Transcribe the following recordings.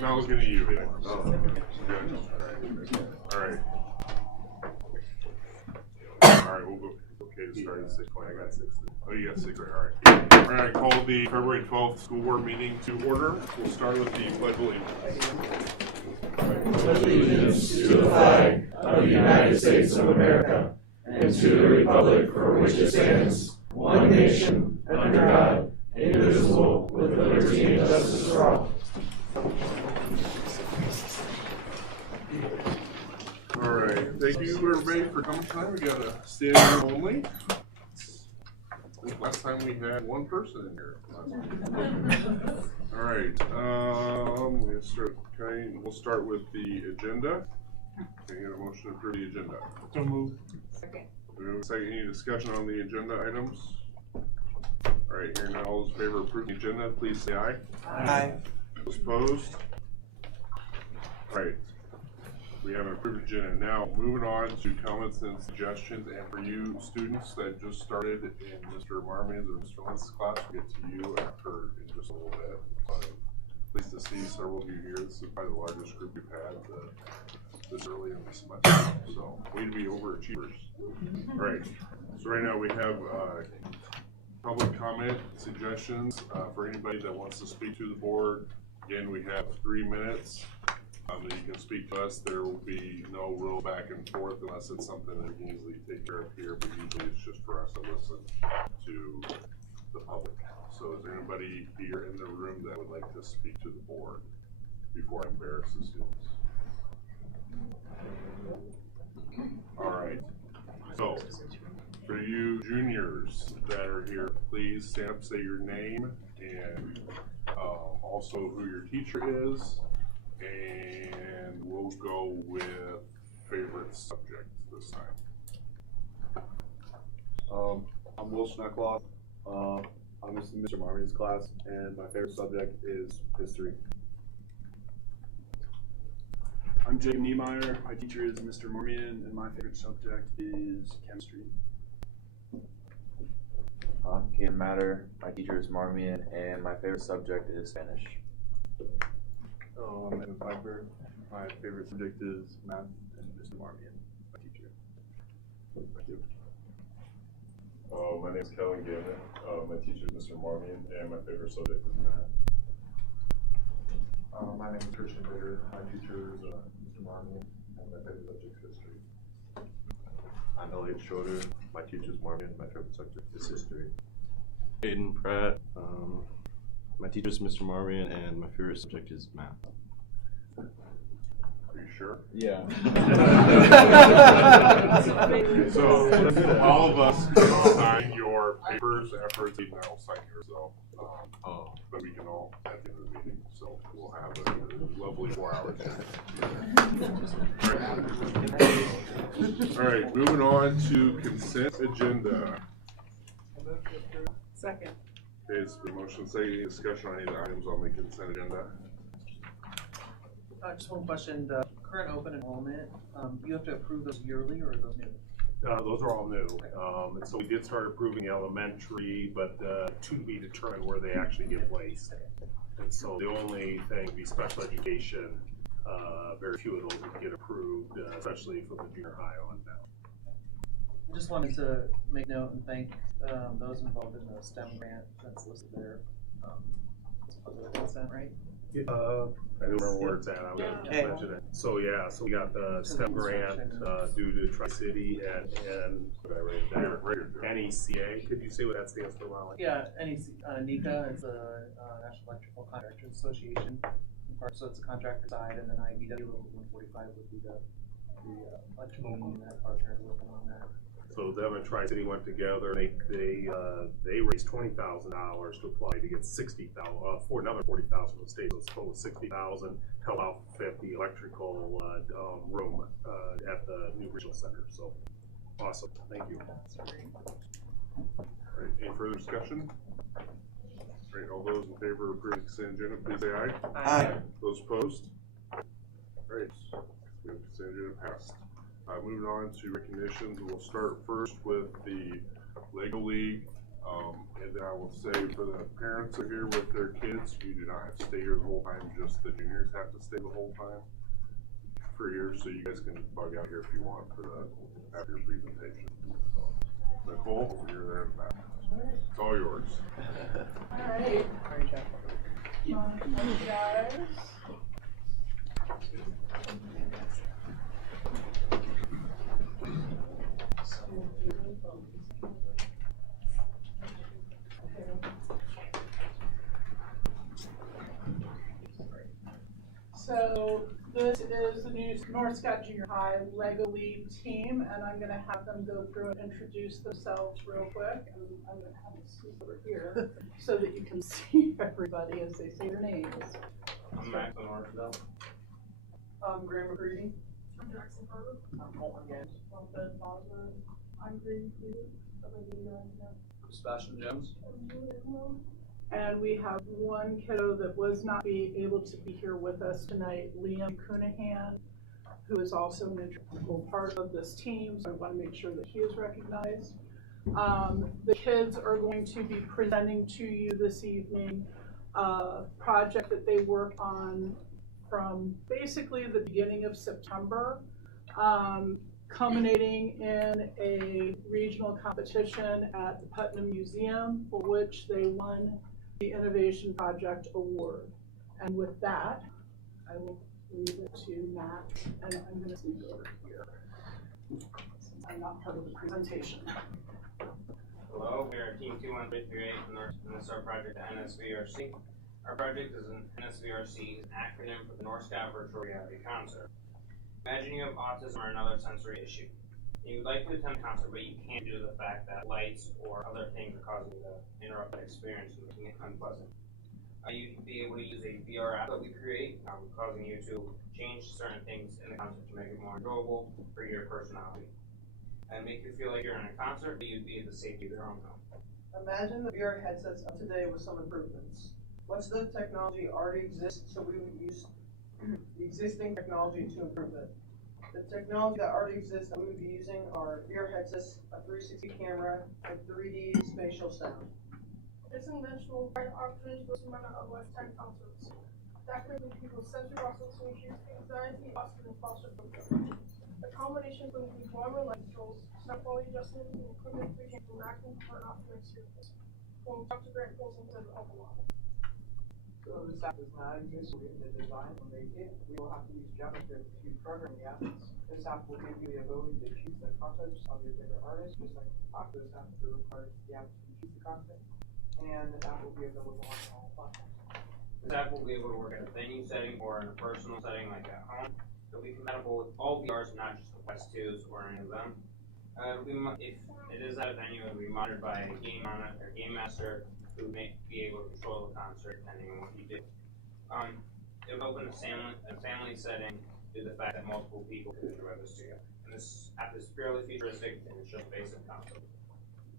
Not looking at you. Oh. All right. All right, we'll go. Okay, to start at 6:20. I got 6. Oh, you got 6, right? All right. All right, call the February 12th school board meeting to order. We'll start with the pledge of allegiance. Allegiance to the flag of the United States of America and to the republic for which it stands, one nation, under God, indivisible, with liberty and justice for all. All right, thank you everybody for coming tonight. We got a standing room only. I think last time we had one person in here. All right, we'll start with the agenda. Can I get a motion to approve the agenda? So moved. Do we have a second? Any discussion on the agenda items? All right, hearing none, all those in favor of approving the agenda, please say aye. Aye. Those opposed? All right. We have an approved agenda. Now, moving on to comments and suggestions, and for you students that just started in Mr. Marmian's or Mr. Lintz's class, we'll get to you after in just a little bit. Pleased to see several of you here. This is probably the largest group we've had this early in the semester, so way to be overachievers. All right, so right now we have public comment, suggestions for anybody that wants to speak to the board. Again, we have 3 minutes. That you can speak to us. There will be no real back and forth unless it's something that we can easily take care of here, but usually it's just for us to listen to the public. So is there anybody here in the room that would like to speak to the board before I embarrass the students? All right. So for you juniors that are here, please stand up, say your name, and also who your teacher is. And we'll go with favorite subject this time. I'm Will Schneckloff. I'm in Mr. Marmian's class, and my favorite subject is history. I'm Jake Niemeyer. My teacher is Mr. Marmian, and my favorite subject is chemistry. I'm Caden Matter. My teacher is Marmian, and my favorite subject is Spanish. I'm Evan Piper. My favorite subject is math, and Mr. Marmian, my teacher. Thank you. My name is Kellen Gavin. My teacher is Mr. Marmian, and my favorite subject is math. My name is Christian Bitter. My teacher is Mr. Marmian, and my favorite subject is history. I'm Elliot Schroeder. My teacher is Marmian. My favorite subject is history. Aiden Pratt. My teacher is Mr. Marmian, and my favorite subject is math. Are you sure? Yeah. So all of us can sign your papers after it's eaten. I'll sign yours though. But we can all at the end of the meeting. So we'll have a lovely 4 hours. All right, moving on to consent agenda. Second. Okay, it's the motion. Say any discussion on any of the items on the consent agenda. Just one question, the current open enrollment, you have to approve those yearly or are those new? Those are all new. And so we did start approving elementary, but to be determined where they actually get placed. And so the only thing would be special education. Very few of those would get approved, especially from the junior high on now. Just wanted to make note and thank those involved in the STEM grant that's listed there. It's public consent, right? I don't remember where it's at. I'm going to mention it. So yeah, so we got the STEM grant due to Tri-City and what I write there, NECA. Could you say what that stands for, Molly? Yeah, NECA is the National Electrical Contractors Association. So it's a contractor side, and then IBW Local 145 would be the electrical union that partnered working on that. So them and Tri-City went together. They raised $20,000 to apply to get $60,000 for another $40,000 from the state. So it's total $60,000 to help outfit the electrical room at the new regional center. So awesome. Thank you. All right, any further discussion? All right, all those in favor of approving the consent agenda, please say aye. Aye. Those opposed? All right, we have consent agenda passed. Moving on to recognitions, we'll start first with the Lego League And then I will say for the parents who are here with their kids, you do not have to stay here the whole time, just the juniors have to stay the whole time for here, so you guys can bug out here if you want for the, after your presentation. Nicole, you're there in the back. It's all yours. Alright. Alright, Jeff. Guys. So this is the new North Scott Junior High Lego League team, and I'm gonna have them go through and introduce themselves real quick. And I'm gonna have them scoot over here so that you can see everybody as they say their names. I'm Max on Arsenal. I'm Graham McCready. I'm Jackson Carter. I'm Colton Gaines. I'm Ben Bosman. I'm Green Cleveland. I'm Sebastian Jones. And we have one kiddo that was not able to be here with us tonight, Liam Cunahan, who is also an integral part of this team, so I want to make sure that he is recognized. The kids are going to be presenting to you this evening a project that they worked on from basically the beginning of September, culminating in a regional competition at the Putnam Museum, for which they won the Innovation Project Award. And with that, I will leave it to Matt, and I'm going to sneak over here, since I'm not part of the presentation. Hello, we are Team 21338 and this is our project at NSVRC. Our project is an NSVRC, an acronym for the North Scott Virtual Reality Concert. Imagine you have autism or another sensory issue. You would like to attend a concert, but you can't due to the fact that lights or other things are causing you to interrupt that experience and making it unpleasant. You'd be able to use a VR app that we create, causing you to change certain things in the concert to make it more enjoyable for your personality. And make you feel like you're in a concert, but you'd be at the safety of your own home. Imagine the VR headsets of today with some improvements. Much of the technology already exists, so we would use the existing technology to improve it. The technology that already exists that we would be using are VR headsets, a 360 camera, and 3D spatial sound. This invention will provide opportunities for some of lifetime concerts. That can include people's sensory processing issues, anxiety, autism, and foster programs. The combination will include warmer light controls, sound quality adjustment, and equipment we can from maximum for an optimum experience. When Dr. Grant pulls into the open lot. So this app does not exist in the design or make it. We will have to use JavaScript to program the app. This app will give you the ability to choose the concepts of your favorite artists, just like Oculus app that requires the app to choose the content. And the app will be available on all platforms. This app will be able to work in a venue setting or in a personal setting like at home. It'll be compatible with all VRs, not just the Quest 2s or any of them. If it is at a venue, it will be monitored by a game master who may be able to control the concert depending on what you do. It would open a family setting due to the fact that multiple people can enjoy this together. And this app is purely futuristic and it's just basic concept.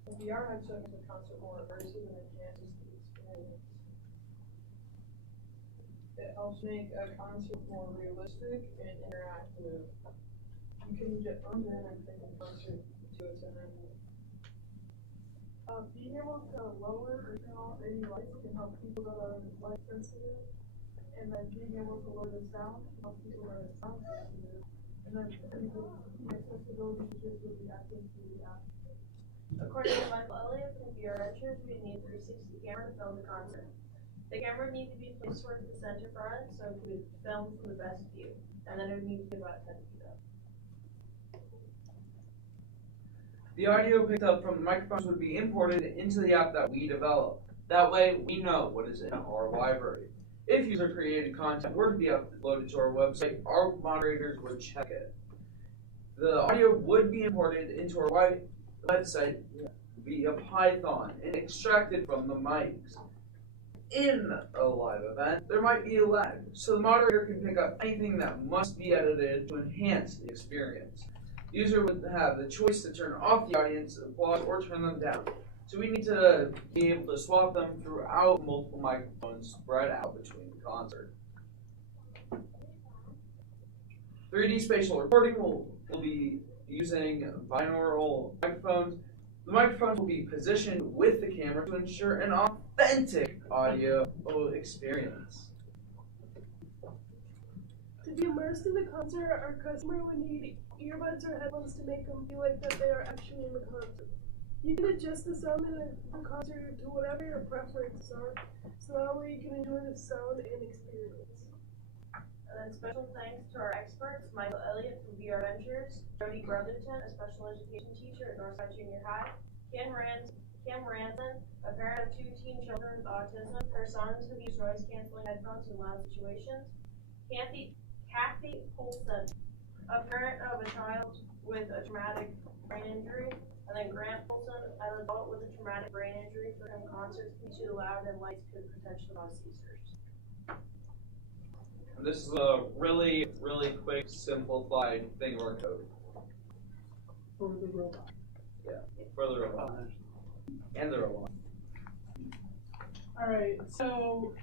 The VR headset makes the concert more immersive and enhances the experience. It helps make a concert more realistic and interactive. You can get under anything in concert to attend. Being able to lower or turn off any lights can help people that are light sensitive. And then being able to lower the sound can help people that are sound sensitive. And then the accessibility just with the acting to the app. According to Michael Elliott from VR Ventures, we need a 360 camera to film the concert. The camera would need to be placed towards the center front so it could film from the best view. And then it would need to be about 10 feet up. The audio picked up from the microphones would be imported into the app that we develop. That way, we know what is in our library. If user-created content were to be uploaded to our website, our moderators would check it. The audio would be imported into our website via Python and extracted from the mics. In a live event, there might be a lag, so the moderator can pick up anything that must be edited to enhance the experience. The user would have the choice to turn off the audience applause or turn them down. So we need to be able to swap them throughout multiple microphones spread out between the concert. 3D spatial recording will be using binaural microphones. The microphones will be positioned with the camera to ensure an authentic audio experience. To be immersed in the concert, our customer would need earbuds or headphones to make them feel like that they are actually in the concert. You can adjust the sound in the concert to whatever your preferences are, so that way you can enjoy the sound and experience. And then special thanks to our experts, Michael Elliott from VR Ventures, Jody Brotherton, a special education teacher at Northside Junior High, Kim Ranson, a parent of 2 teen children with autism, her sons who use noise-canceling headphones in loud situations, Kathy Polson, a parent of a child with a traumatic brain injury, and then Grant Polson, an adult with a traumatic brain injury, for whom concerts can be too loud and lights could potentially cause seizures. And this is a really, really quick, simplified thing of our code. For the robot. Yeah, for the robot. And the robot. Alright, so,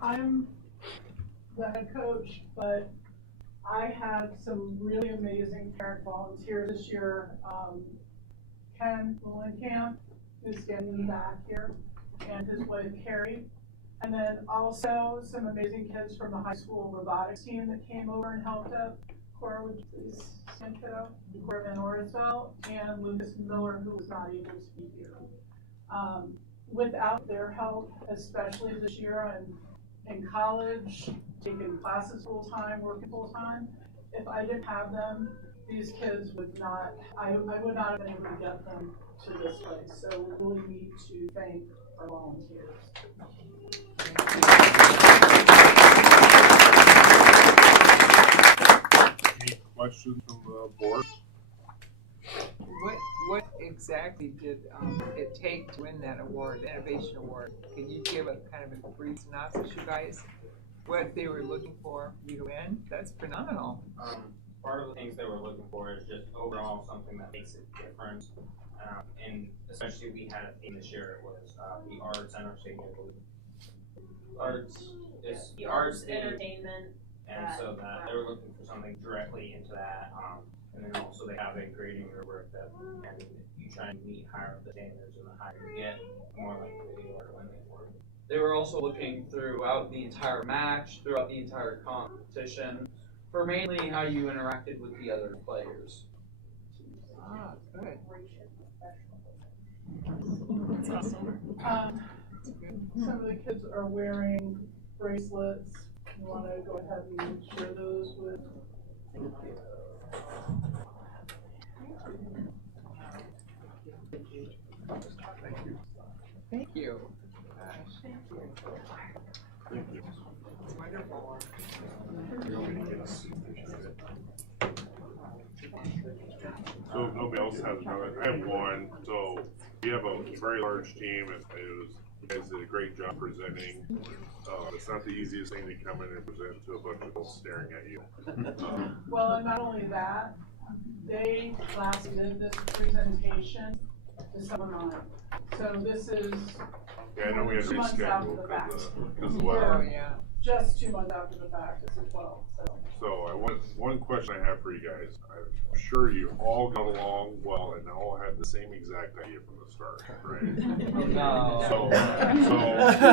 I'm the head coach, but I had some really amazing parent volunteers this year. Ken Mullenkamp, who's standing in the back here, and his wife Carrie. And then also some amazing kids from the high school robotics team that came over and helped out. Cora, would you please stand kiddo? Cora Van Orisveld and Lucas Miller, who was not able to be here. Without their help, especially this year in college, taking classes full time, working full time, if I didn't have them, these kids would not, I would not have been able to get them to this place. So we really need to thank our volunteers. Any questions from the board? What exactly did it take to win that award, the Innovation Award? Can you give a kind of a brief synopsis, you guys? What they were looking for you to win? That's phenomenal. Part of the things they were looking for is just overall something that makes it different. And especially we had a theme this year, it was the arts and our city, I believe. Arts, entertainment. And so that they were looking for something directly into that. And then also they have a grading rubric that and you try and meet higher the standards, and the higher you get, the more likely you are to win the award. They were also looking throughout the entire match, throughout the entire competition, for mainly how you interacted with the other players. Ah, good. Some of the kids are wearing bracelets. You want to go ahead and share those with? Thank you. Thank you. Wonderful. So if nobody else has another, I have one. So we have a very large team, and you guys did a great job presenting. It's not the easiest thing to come in and present to a bunch of people staring at you. Well, and not only that, they last did this presentation to someone on it. So this is Yeah, I know we had to 2 months after reschedule the fact. because of weather. Oh, yeah. Just 2 months after the fact as well. So one question I have for you guys. I'm sure you all got along well and all had the same exact idea from the start, right? No. So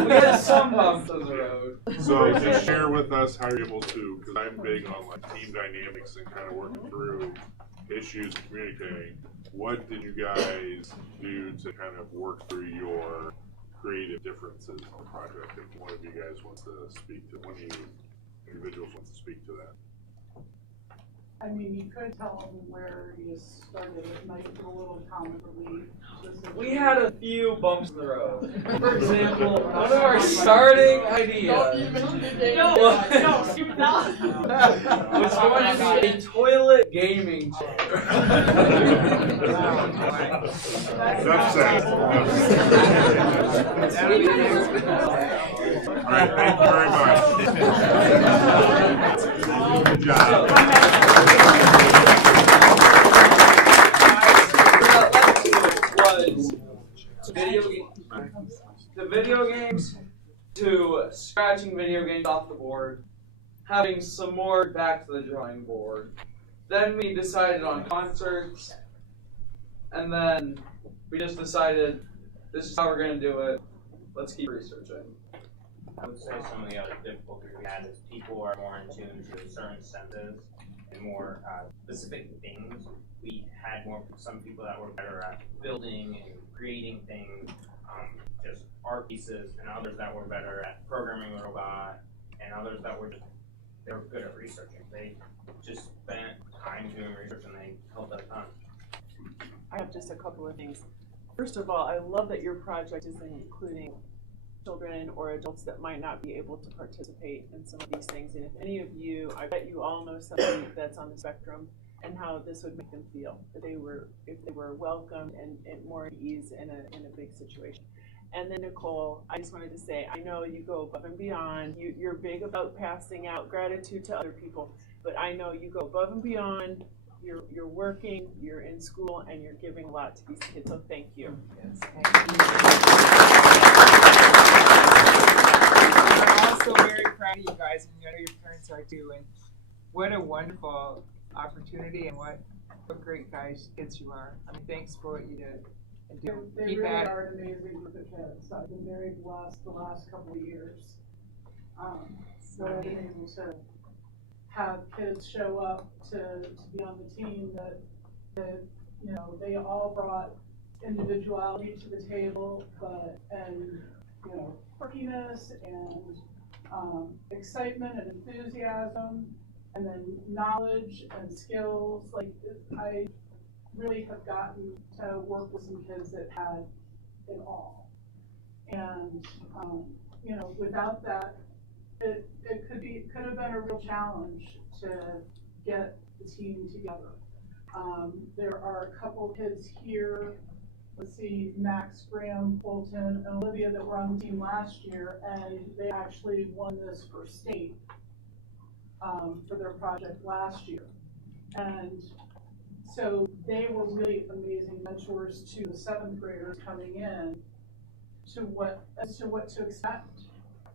we had some bumps on the road. So just share with us how you're able to, because I'm big on like team dynamics and kind of working through issues and communicating. What did you guys do to kind of work through your creative differences on the project? If one of you guys wants to speak to, one of you individuals wants to speak to that. I mean, you could tell them where you started. It might be a little comic relief. We had a few bumps in the road. For example, one of our starting ideas was going to be a toilet gaming chair. Enough said. All right, thank you very much. Good job. The video games to scratching video games off the board, having some more back to the drawing board. Then we decided on concerts, And then we just decided this is how we're gonna do it. Let's keep researching. I would say some of the other difficulties we had is people are more in tune to certain senses and more specific things. We had some people that were better at building and creating things, just art pieces, and others that were better at programming a robot, and others that were they were good at researching. They just spent time doing research and they helped us ton. I have just a couple of things. First of all, I love that your project is including children or adults that might not be able to participate in some of these things. And if any of you, I bet you all know somebody that's on the spectrum and how this would make them feel, if they were welcomed and more at ease in a big situation. And then Nicole, I just wanted to say, I know you go above and beyond. You're big about passing out gratitude to other people, but I know you go above and beyond. You're working, you're in school, and you're giving a lot to these kids, so thank you. Yes, thank you. We're also very proud of you guys, and I know your parents are too, and what a wonderful opportunity, and what great guys, kids you are. I mean, thanks for what you did. And They keep really at it. are an amazing group of kids. I've been very blessed the last couple of years. So I've been able to have kids show up to be on the team that you know, they all brought individuality to the table, and you know, quirkiness and excitement and enthusiasm, and then knowledge and skills. Like, I really have gotten to work with some kids that had it all. And you know, without that, it could have been a real challenge to get the team together. There are a couple kids here, let's see, Max, Graham, Fulton, and Olivia that were on the team last year, and they actually won this for state for their project last year. And so they were really amazing mentors to the 7th graders coming in as to what to expect.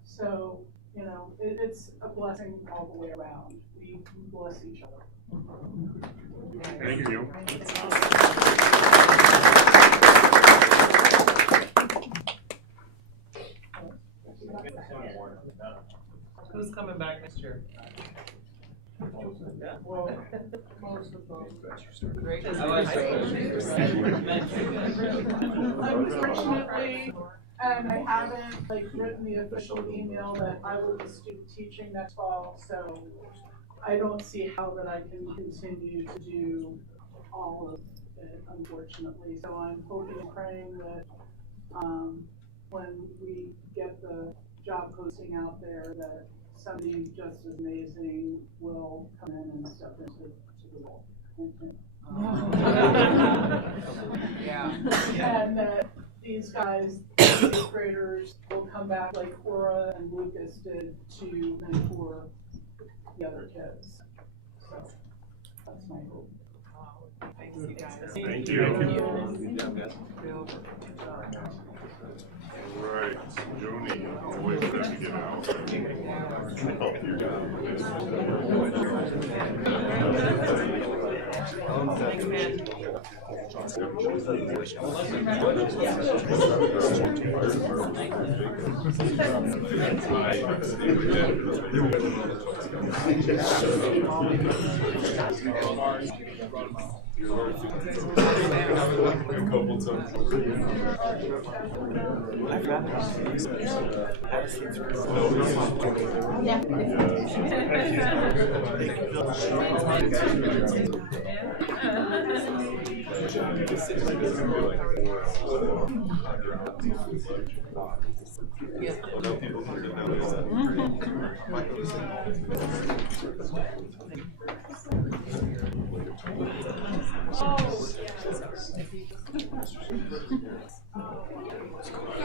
So, you know, it's a blessing all the way around. We bless each other. Thank you. Who's coming back next year? Well, most of those. Great. Unfortunately, and I haven't written the official email that I will be teaching next fall, so I don't see how that I can continue to do all of it, unfortunately. So I'm hoping and praying that when we get the job posting out there, that somebody just as amazing will come in and step into the role. Yeah. And that these guys, these graders, will come back like Cora and Lucas did to mentor the other kids. So that's my hope. Thanks, you guys. Thank you. All right, Joni, I'll wait for them to get out.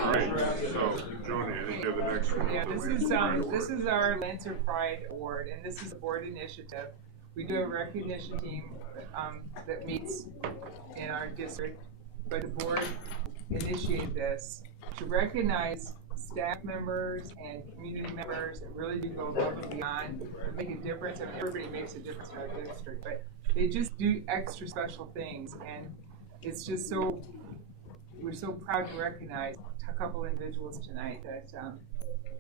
Alright, so Joni, I think you have the next one. Yeah, this is our Lancer Pride Award, and this is a board initiative. We do a recognition team that meets in our district, but the board initiated this to recognize staff members and community members that really do go above and beyond, make a difference. I mean, everybody makes a difference in our district, but they just do extra special things. And it's just so, we're so proud to recognize a couple individuals tonight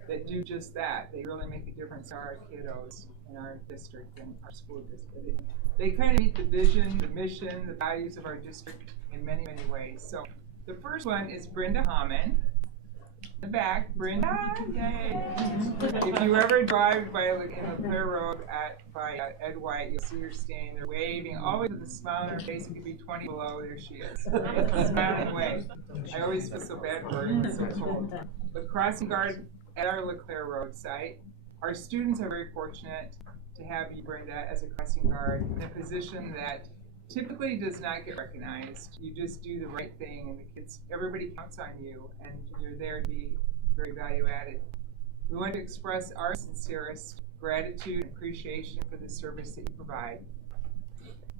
that do just that. They really make a difference to our kiddos in our district and our school district. They kind of meet the vision, the mission, the values of our district in many, many ways. So the first one is Brenda Hammond. In the back, Brenda, yay! If you ever drive by in LeClaire Road by Ed White, you'll see her standing there waving, always with a smile on her face. It could be 20 below, there she is. Smiling away. I always feel so bad for her, it's so cold. The crossing guard at our LeClaire Road site. Our students are very fortunate to have you, Brenda, as a crossing guard in a position that typically does not get recognized. You just do the right thing, and the kids, everybody counts on you, and you're there to be very value added. We want to express our sincerest gratitude and appreciation for the service that you provide.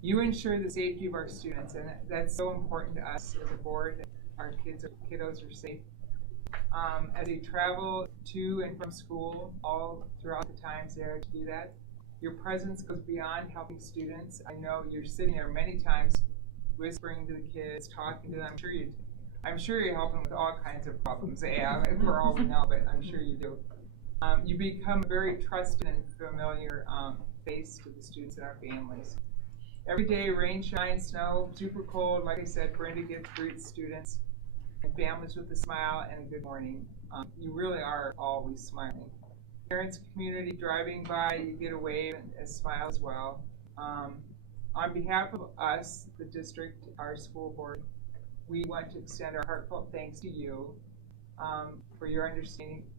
You ensure the safety of our students, and that's so important to us as a board, that our kiddos are safe. As they travel to and from school, all throughout the times there to do that, your presence goes beyond helping students. I know you're sitting there many times whispering to the kids, talking to them. I'm sure you help them with all kinds of problems they have, for all we know, but I'm sure you do. You become a very trusted and familiar face to the students and our families. Every day, rain, shine, snow, super cold, like I said, Brenda greets students and families with a smile and a good morning. You really are always smiling. Parents, community driving by, you get a wave and a smile as well. On behalf of us, the district, our school board, we want to extend our heartfelt thanks to you for your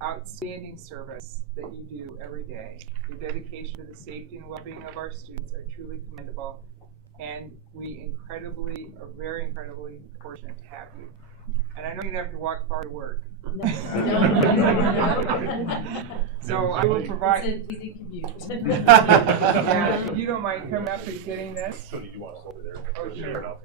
outstanding service that you do every day. Your dedication to the safety and well-being of our students are truly commendable, and we are very incredibly fortunate to have you. And I know you'd have to walk far to work. No. So I will provide. It's an easy commute. Yeah, if you don't mind coming up and getting this. So do you want us over there? Oh, sure.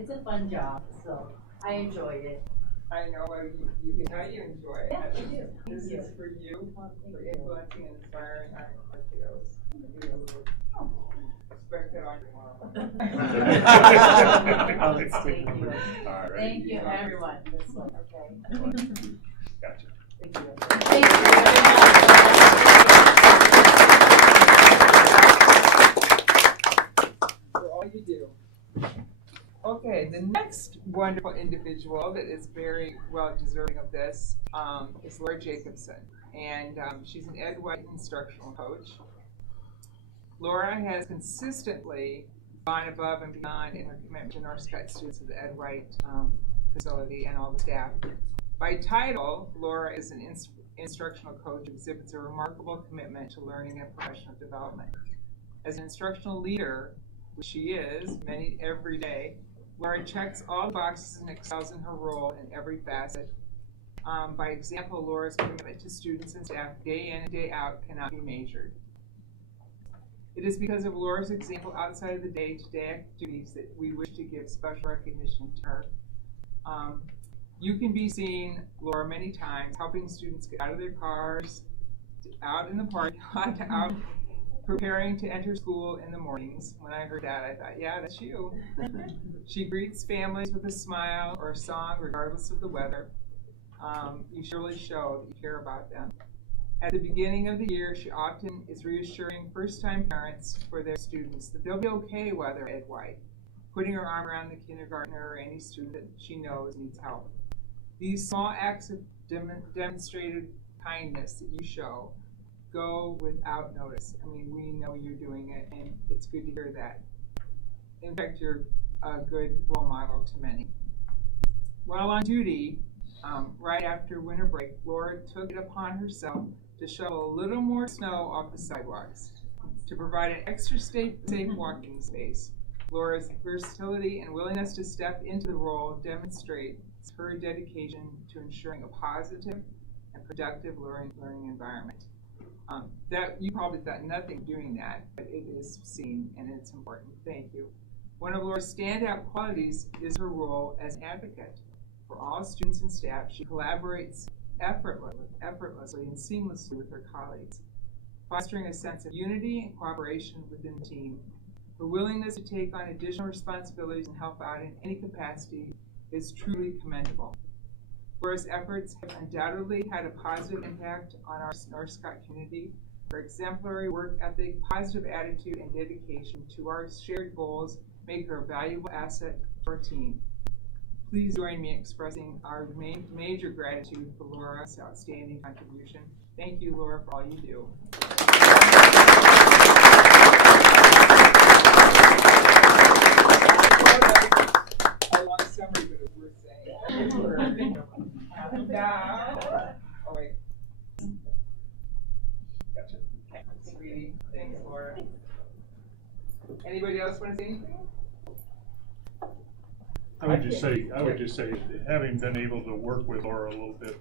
It's a fun job, so I enjoy it. I know you enjoy it. Yeah, I do. This is for you, for influencing and inspiring our kiddos. Expect that on tomorrow. Thank you. All right. Thank you, everyone. This one, okay. Gotcha. Thank you. Thank you very much for all you do. Okay, the next wonderful individual that is very well deserving of this is Laura Jacobson, and she's an Ed White instructional coach. Laura has consistently gone above and beyond in her commitment to North Scott students of the Ed White facility and all the staff. By title, Laura is an instructional coach who exhibits a remarkable commitment to learning and professional development. As an instructional leader, which she is every day, Laura checks all the boxes and excels in her role in every facet. By example, Laura's commitment to students and staff day in and day out cannot be measured. It is because of Laura's example outside of the day-to-day activities that we wish to give special recognition to her. You can be seen, Laura, many times helping students get out of their cars, out in the parking lot, out preparing to enter school in the mornings. When I heard that, I thought, yeah, that's you. She greets families with a smile or a song, regardless of the weather. You surely show that you care about them. At the beginning of the year, she often is reassuring first-time parents for their students that they'll be okay while they're at White, putting her arm around the kindergartner or any student that she knows needs help. These small acts of demonstrated kindness that you show go without notice. I mean, we know you're doing it, and it's good to hear that. In fact, you're a good role model to many. While on duty, right after winter break, Laura took it upon herself to shovel a little more snow off the sidewalks to provide an extra safe walking space. Laura's versatility and willingness to step into the role demonstrates her dedication to ensuring a positive and productive learning environment. That you probably thought nothing doing that, but it is seen and it's important. Thank you. One of Laura's standout qualities is her role as an advocate for all students and staff. She collaborates effortlessly and seamlessly with her colleagues, fostering a sense of unity and cooperation within the team. Her willingness to take on additional responsibilities and help out in any capacity is truly commendable. Laura's efforts have undoubtedly had a positive impact on our North Scott community. Her exemplary work ethic, positive attitude, and dedication to our shared goals make her a valuable asset to our team. Please join me in expressing our major gratitude for Laura's outstanding contribution. Thank you, Laura, for all you do. Our long summer, but it's worth saying. Oh, wait. Gotcha. Sweetie. Thanks, Laura. Anybody else want to say anything? I would just say, having been able to work with Laura a little bit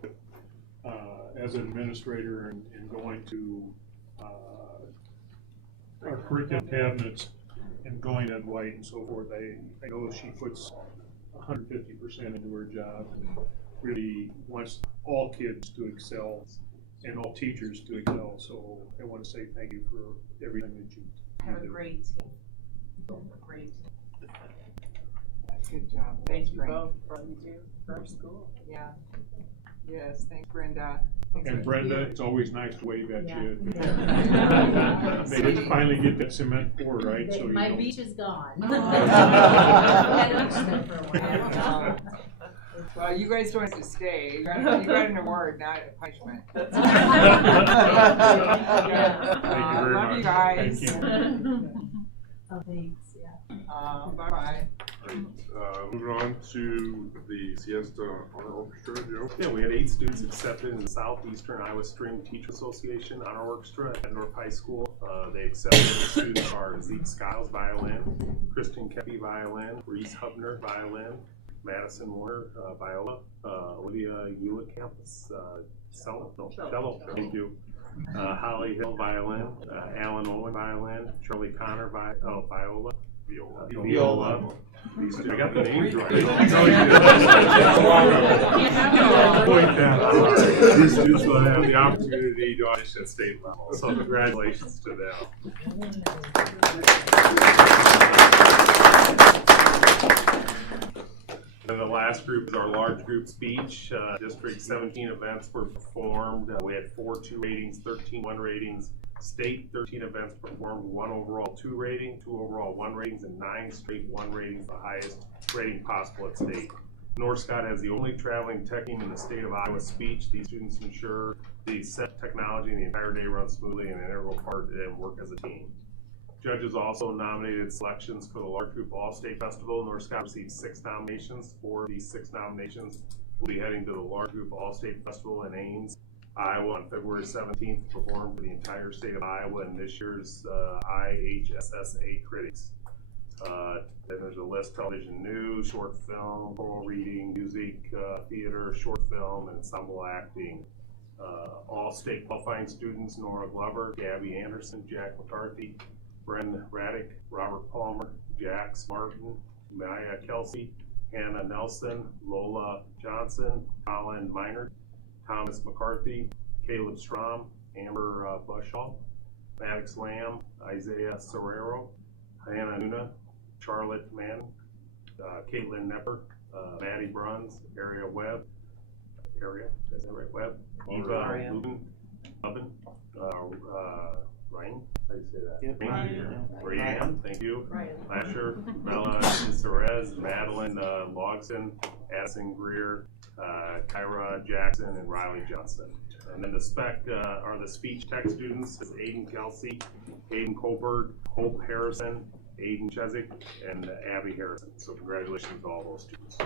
as an administrator and going to our curriculum cabinets and going at White and so forth, I know she puts 150% into her job and really wants all kids to excel and all teachers to excel. So I want to say thank you for everything that you Have a do. great team. Great team. Good job. Thanks, Brenda. Both for you do for our school. Yeah. Yes, thanks, Brenda. Thanks And for Brenda, being- it's always nice to wave at Yeah. you. They did finally get that cement poured, right? So you My don't- beach is gone. Oh. Well, you guys don't have to stay. You got an award, not a punishment. Thank you very Love much. you guys. Thank you. Oh, thanks, yeah. Bye-bye. Moving on to the Siesta Honor Orchestra, Joe. Yeah, we had 8 students accepted in the Southeastern Iowa String Teacher Association Honor Orchestra at North High School. They accepted the students are Zeke Skiles, violin, Kristen Kepi, violin, Reese Hubner, violin, Madison Warner, viola, Olivia Eulicamp, cello, thank you. Holly Hill, violin, Alan Owen, violin, Charlie Connor, viola. Viola. I got the names right. These students will have the opportunity to audition at state level, so congratulations to them. And the last group is our large group speech. District 17 events were performed. We had 4 2 ratings, 13 1 ratings. State 13 events performed, 1 overall 2 rating, 2 overall 1 ratings, and 9 straight 1 ratings, the highest rating possible at state. North Scott has the only traveling tech team in the state of Iowa speech. These students ensure the set technology and the entire day runs smoothly and an integral part and work as a team. Judges also nominated selections for the large group All-State Festival. North Scott received 6 nominations. 4 of these 6 nominations will be heading to the large group All-State Festival in Ames, Iowa on February 17th to perform for the entire state of Iowa in this year's IHSSA Critics. Then there's a list: television news, short film, choral reading, music, theater, short film, and ensemble acting. All state qualifying students: Nora Glover, Gabby Anderson, Jack McCarthy, Bren Raddick, Robert Palmer, Jax Martin, Maya Kelsey, Hannah Nelson, Lola Johnson, Colin Minard, Thomas McCarthy, Caleb Strom, Amber Bushall, Maddox Lamb, Isaiah Serrero, Hannah Nuna, Charlotte Mann, Caitlin Nepper, Maddie Bruns, Area Webb, is that right? Webb, Eva Lubin, Ryan, how do you say that? Ryan, thank you. Lasher, Bella Cerez, Madeline Logson, Addison Greer, Kyra Jackson, and Riley Johnson. And then the spec are the speech tech students: is Aiden Kelsey, Aiden Colbert, Hope Harrison, Aiden Chezik, and Abby Harrison. So congratulations to all those students.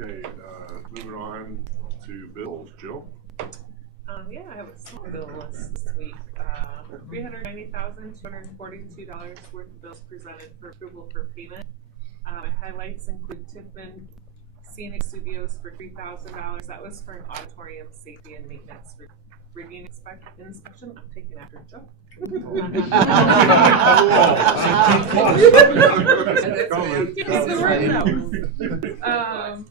Okay, moving on to bills, Jill. Yeah, I have a small bill list this week. $390,242 worth of bills presented for approval for payment. Highlights include Tiffman Scenic Studios for $3,000. That was for an auditorium safety and maintenance rigging inspection. I'm taking after Joe.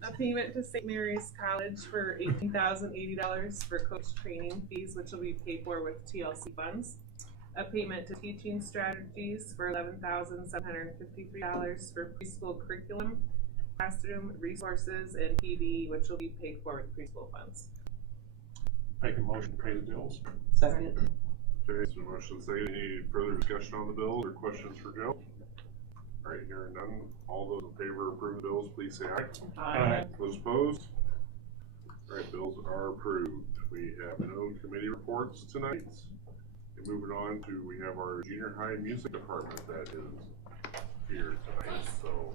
A payment to St. Mary's College for $18,080 for coach training fees, which will be paid for with TLC funds. A payment to Teaching Strategies for $11,753 for preschool curriculum, classroom resources, and PD, which will be paid for with preschool funds. Make a motion to pay the bills. Second. Okay, so motion second. Any further discussion on the bills or questions for Joe? All right, hearing none. All those in favor of approving the bills, please say aye. Aye. Those opposed? All right, bills are approved. We have no committee reports tonight. And moving on to, we have our junior high music department that is here tonight. So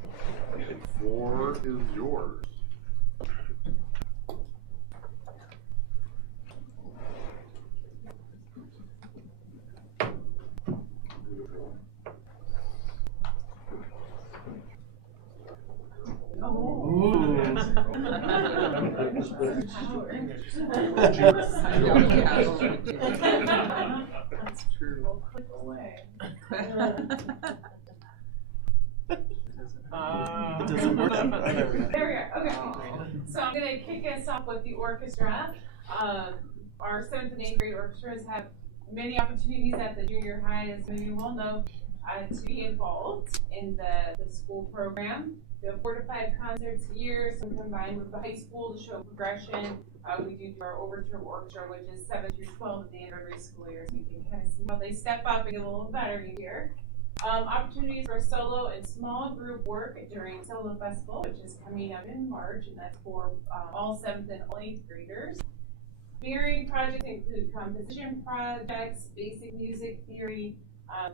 the floor is yours. That's true. We'll click away. It doesn't work. There we go. Okay. So I'm going to kick us off with the orchestra. Our 7th and 8th grade orchestras have many opportunities at the junior high, as many of you will know, to be involved in the school program. We have 4 to 5 concerts a year, some combined with the high school to show progression. We do our overture orchestra, which is 7 through 12 at the end of every school year, so you can kind of see how they step up and get a little better each year. Opportunities for solo and small group work during Solo Festival, which is coming up in March, and that's for all 7th and all 8th graders. Mirroring projects include composition projects, basic music theory.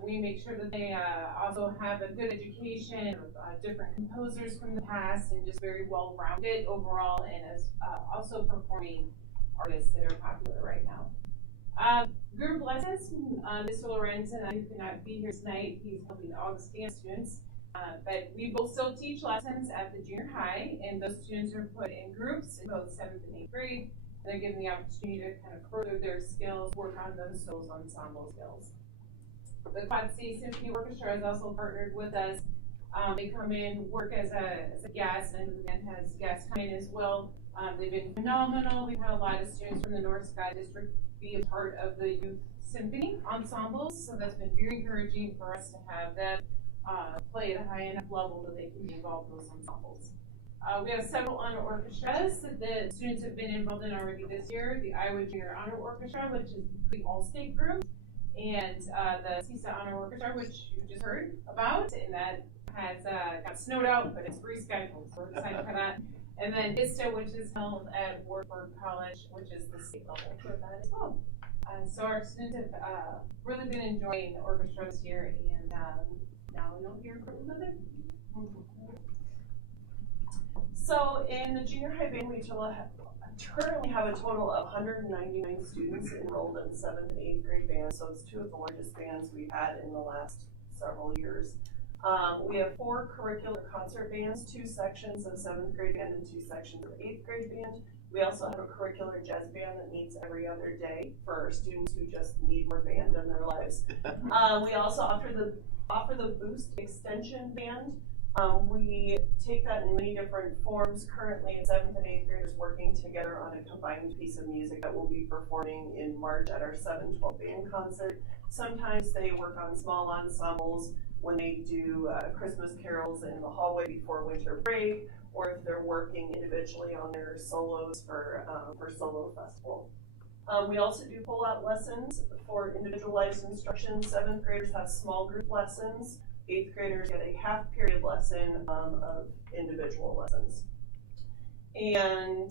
We make sure that they also have a good education of different composers from the past and just very well-rounded overall, and as also performing artists that are popular right now. Group lessons, Mr. Lorenzen, who cannot be here tonight, he's helping the August dance students, but we will still teach lessons at the junior high, and those students are put in groups in both 7th and 8th grade. They're given the opportunity to kind of further their skills, work on those ensemble skills. The Quad City Symphony Orchestra has also partnered with us. They come in, work as a guest, and then has guests come in as well. They've been phenomenal. We've had a lot of students from the North Sky District be a part of the youth symphony ensembles, so that's been very encouraging for us to have them play at a high enough level that they can be involved in those ensembles. We have several honor orchestras that the students have been involved in already this year. The Iowa Junior Honor Orchestra, which is the all-state group, and the CISA Honor Orchestra, which you just heard about, and that has got snowed out, but it's rescheduled, so we're excited for that. And then ISTA, which is held at Wartburg College, which is the state level for that as well. So our students have really been enjoying the orchestra this year, and now you'll hear from another. So in the junior high band, we currently have a total of 199 students enrolled in 7th and 8th grade bands, so it's 2 of the largest bands we've had in the last several years. We have 4 curricular concert bands, 2 sections of 7th grade band and 2 sections of 8th grade band. We also have a curricular jazz band that meets every other day for students who just need more band in their lives. We also offer the Boost Extension Band. We take that in many different forms. Currently, 7th and 8th graders working together on a combined piece of music that we'll be performing in March at our 7-12 band concert. Sometimes they work on small ensembles when they do Christmas carols in the hallway before winter break, or if they're working individually on their solos for Solo Festival. We also do pull-out lessons for individualized instruction. 7th graders have small group lessons. 8th graders get a half-period lesson of individual lessons. And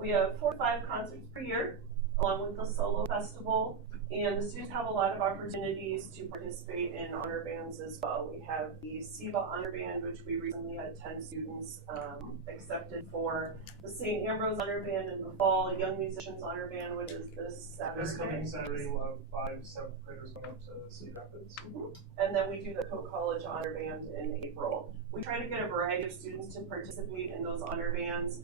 we have 4 to 5 concerts per year, along with the Solo Festival. And the students have a lot of opportunities to participate in honor bands as well. We have the SIVA Honor Band, which we recently had 10 students accepted for. The St. Ambrose Honor Band in the fall, Young Musicians Honor Band, which is this Saturday. This coming Saturday, we'll have 5 7th graders come up to Cedar Rapids. And then we do the Coe College Honor Band in April. We try to get a variety of students to participate in those honor bands.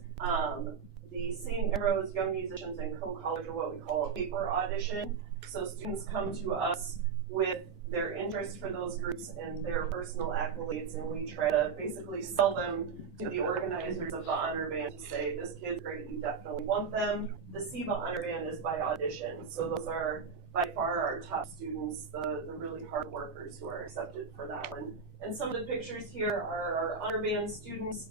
The St. Ambrose Young Musicians and Co-College, or what we call a paper audition. So students come to us with their interest for those groups and their personal accolades, and we try to basically sell them to the organizers of the honor band to say, this kid's great, you definitely want them. The SEBA honor band is by audition, so those are by far our top students, the really hard workers who are accepted for that one. And some of the pictures here are our honor band students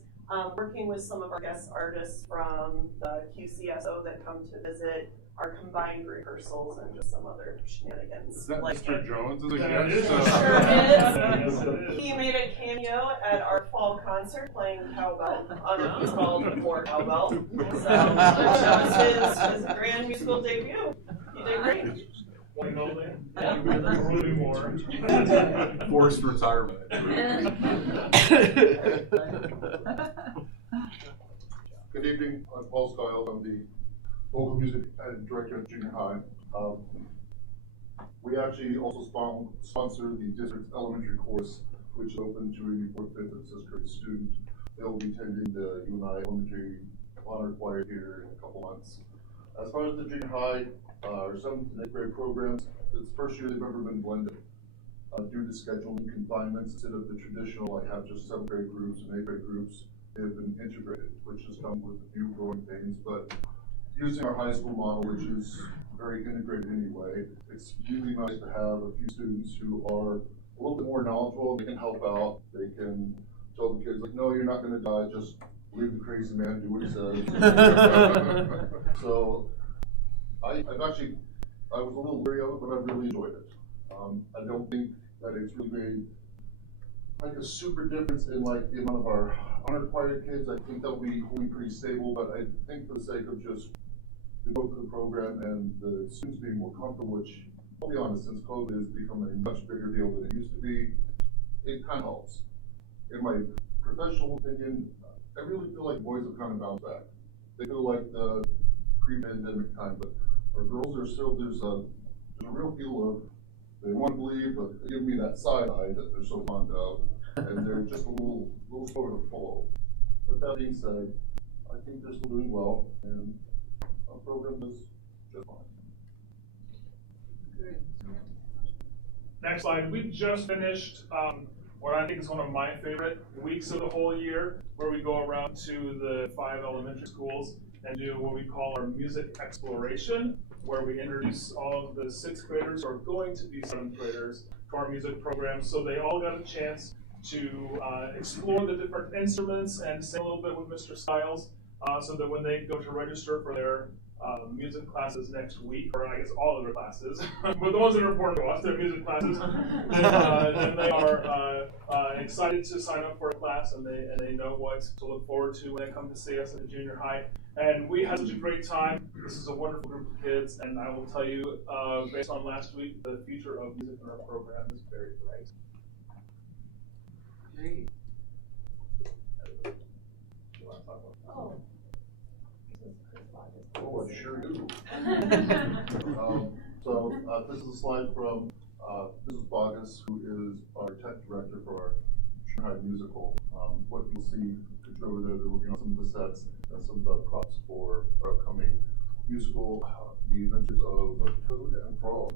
working with some of our guest artists from the QCSO that come to visit, our combined rehearsals, and just some other shenanigans. Is that like Mr. Jones is a Sure guest? is. He made a cameo at our fall concert playing cowbell on a piece called More Cowbell. So that was his grand musical debut. He did great. Forced retirement. Good evening, I'm Paul Stiles. I'm the vocal music director at junior high. We actually also sponsor the district's elementary course, which is open to any 4th, 5th, and 6th grade student. They'll be attending the UNI Elementary Honor Choir here in a couple months. As far as the junior high, our 7th and 8th grade programs, it's the first year they've ever been blended. Due to scheduling confinements, instead of the traditional, I have just 7th grade groups and 8th grade groups, they have been integrated, which has come with a few growing pains, but using our high school model, which is very integrated anyway, it's really nice to have a few students who are a little bit more knowledgeable. They can help out. They can tell the kids, like, no, you're not going to die. Just leave the crazy man do what he says. So I was a little leery of it, but I really enjoyed it. I don't think that it's really made like a super difference in like the amount of our unrequired kids. I think they'll be pretty stable, but I think for the sake of just the growth of the program and the students being more comfortable, which I'll be honest, since COVID has become a much bigger deal than it used to be, it kind of helps. In my professional opinion, I really feel like boys have kind of bounced back. They feel like the pre-pandemic time, but our girls are still, there's a real feel of, they want to believe, but they give me that side eye that they're so fond of, and they're just a little slower to follow. But that being said, I think they're still doing well, and our program is just fine. Next slide. We just finished what I think is one of my favorite weeks of the whole year, where we go around to the 5 elementary schools and do what we call our music exploration, where we introduce all of the 6th graders who are going to be 7th graders to our music program. So they all got a chance to explore the different instruments and sing a little bit with Mr. Stiles, so that when they go to register for their music classes next week, or I guess all of their classes, but the ones that are important to us, their music classes, then they are excited to sign up for a class, and they know what to look forward to when they come to see us at the junior high. And we had such a great time. This is a wonderful group of kids, and I will tell you, based on last week, the future of music in our program is very bright. Great. Oh, I sure do. This is a slide from Mrs. Bogus, who is our tech director for our junior high musical. What you'll see over there, they're working on some of the sets and some of the props for our upcoming musical, The Adventures of Toad and Frog.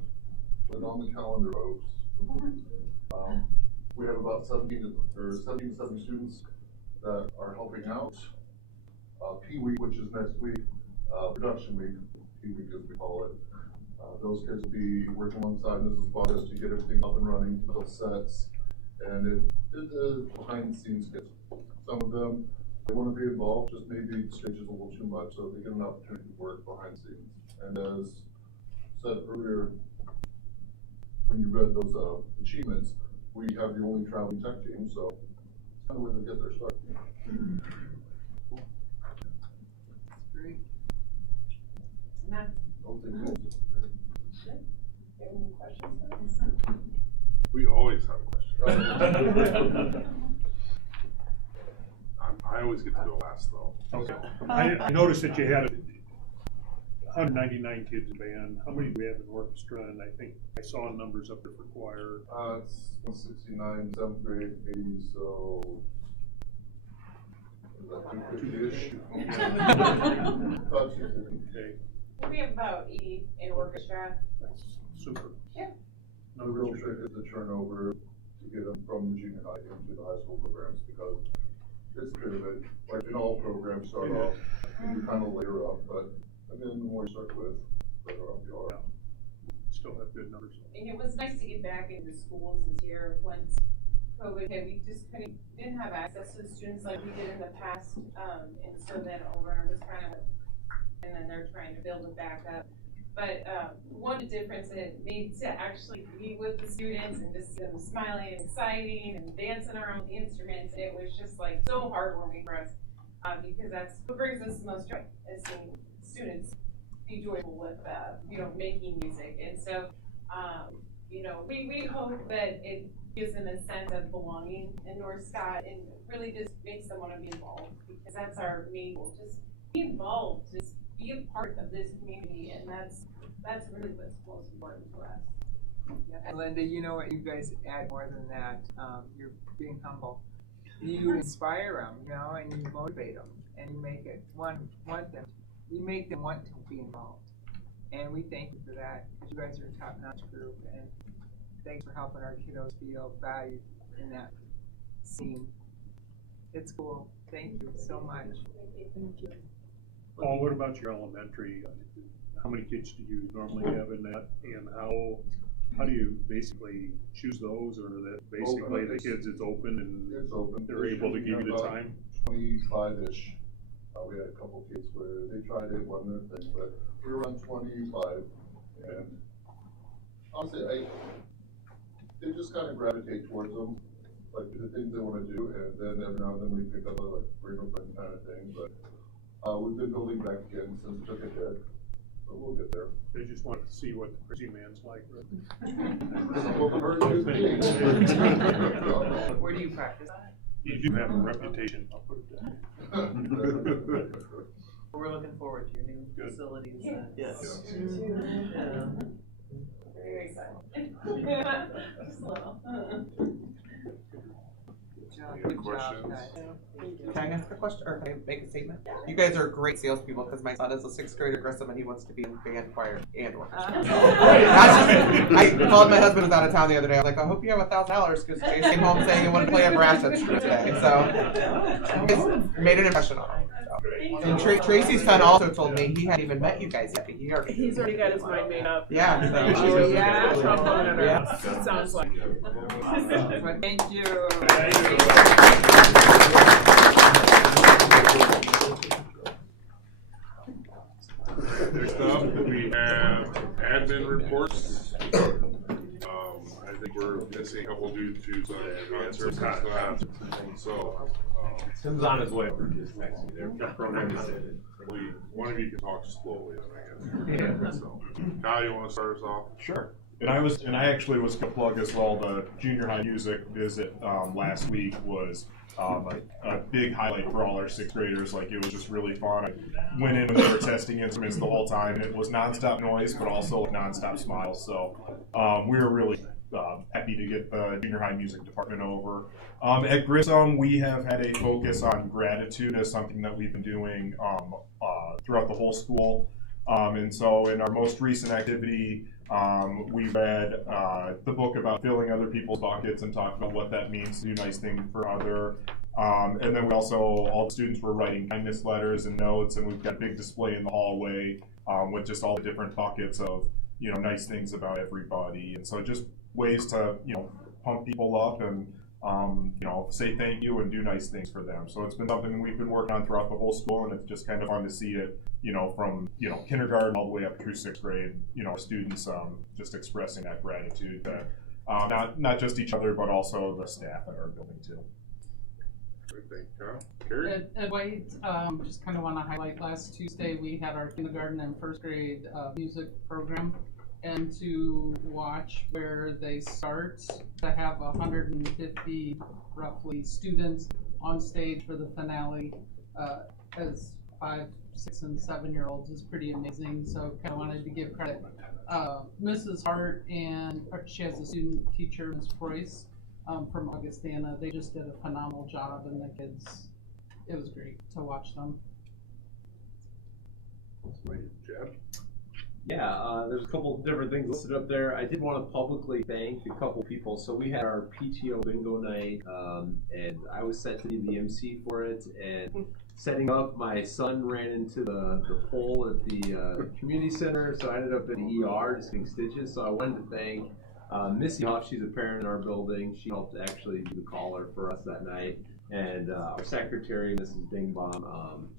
Put it on the calendar, folks. We have about 17 to 70 students that are helping out. P Week, which is next week, production week, P Week as we call it. Those kids will be working alongside Mrs. Bogus to get everything up and running, to build sets, and it is behind the scenes kids. Some of them, they want to be involved, just maybe the stage is a little too much, so they get an opportunity to work behind the scenes. And as said earlier, when you read those achievements, we have the only traveling tech team, so it's kind of where they get their start. Great. Matt? Any questions? We always have questions. I always get to go last, though. Okay. I noticed that you had 199 kids in band. How many do we have in orchestra? And I think I saw numbers up there for choir. It's 169, 7th grade, 80, so 250-ish. Okay, We have about 80 in orchestra. super. Yeah. The real trick is the turnover to get them from the junior high into the high school programs, because it's kind of it, like in all programs start off, and you kind of layer up, but, and then the more you start with, the better off you are. Still have good numbers. And it was nice to get back into schools this year once COVID hit. We just didn't have access to the students like we did in the past. And so then over was kind of, and then they're trying to build it back up. But one difference it made to actually be with the students and just see them smiling and exciting and dancing around the instruments. It was just like so heartwarming for us because that's what brings us the most joy, is seeing students be joyful with making music. And so we hope that it gives them a sense of belonging in North Scott and really just makes them want to be involved, because that's our main goal. Just be involved, just be a part of this community, and that's really what's most important for us. And Linda, you know what, you guys add more than that. You're being humble. You inspire them, and you motivate them, and you make it you make them want to be involved. And we thank you for that, because you guys are a top-notch group, and thanks for helping our kiddos feel valued in that scene. It's cool. Thank you so much. Thank you. Paul, what about your elementary? How many kids do you normally have in that, and how do you basically choose those, or that basically the kids, it's open and they're able to give you the time? 25-ish. We had a couple kids where they tried it, wasn't their thing, but we were on 25, and honestly, they just kind of gravitate towards them, like the things they want to do, and then every now and then we pick up a bring a friend kind of thing, but we've been building back again since we took a hit, so we'll get there. They just want to see what the crazy man's like, right? Where do you practice? You do have a reputation, I'll put it down. We're looking forward to your new facilities. Yes. Yeah. Very excited. Just a little. Any questions? Can I ask a question, or can I make a statement? You guys are great salespeople, because my son is a 6th grade aggressive and he wants to be in band, choir, and orchestra. I called my husband was out of town the other day. I was like, I hope you have $1,000, because Jay came home saying he wanted to play a brass instrument today. So it's made an impression on him. So. And Tracy's son also told me he hadn't even met you guys yet. He's already got his mind made up. Yeah. So. Oh yeah. Yeah. Sounds like it. Thank you. Next up, we have admin reports. I think we're missing a couple due to some concerts and stuff. So, Tim's on his way. One of you can talk slowly, I guess. So, Kyle, you want to start us off? Sure. And I actually was gonna plug as well, the junior high music visit last week was a big highlight for all our 6th graders. Like, it was just really fun. I went in when they were testing instruments the whole time, and it was nonstop noise, but also nonstop smiles. So we were really happy to get the junior high music department over. At Grissom, we have had a focus on gratitude as something that we've been doing throughout the whole school. And so in our most recent activity, we read the book about filling other people's buckets and talked about what that means to do nice things for other. And then we also, all the students were writing kindness letters and notes, and we've got a big display in the hallway with just all the different buckets of, nice things about everybody. And so just ways to, pump people up and, say thank you and do nice things for them. So it's been something we've been working on throughout the whole school, and it's just kind of fun to see it, from, kindergarten all the way up through 6th grade, students just expressing that gratitude to not just each other, but also the staff at our building too. Great, thank you. Carrie? At White, just kind of want to highlight, last Tuesday we had our kindergarten and 1st grade music program, and to watch where they start, to have 150 roughly students on stage for the finale as 5, 6, and 7-year-olds is pretty amazing. So kind of wanted to give credit. Mrs. Hart, and she has a student teacher, Ms. Preuss, from Augustana. They just did a phenomenal job, and the kids, it was great to watch them. Chad? Yeah, there's a couple of different things listed up there. I did want to publicly thank a couple people. So we had our PTO bingo night, and I was set to be the MC for it. And setting up, my son ran into the pole at the community center, so I ended up in the ER just getting stitches. So I wanted to thank Missy Huff. She's a parent in our building. She helped actually do the caller for us that night. And our secretary, Mrs. Dingbaum,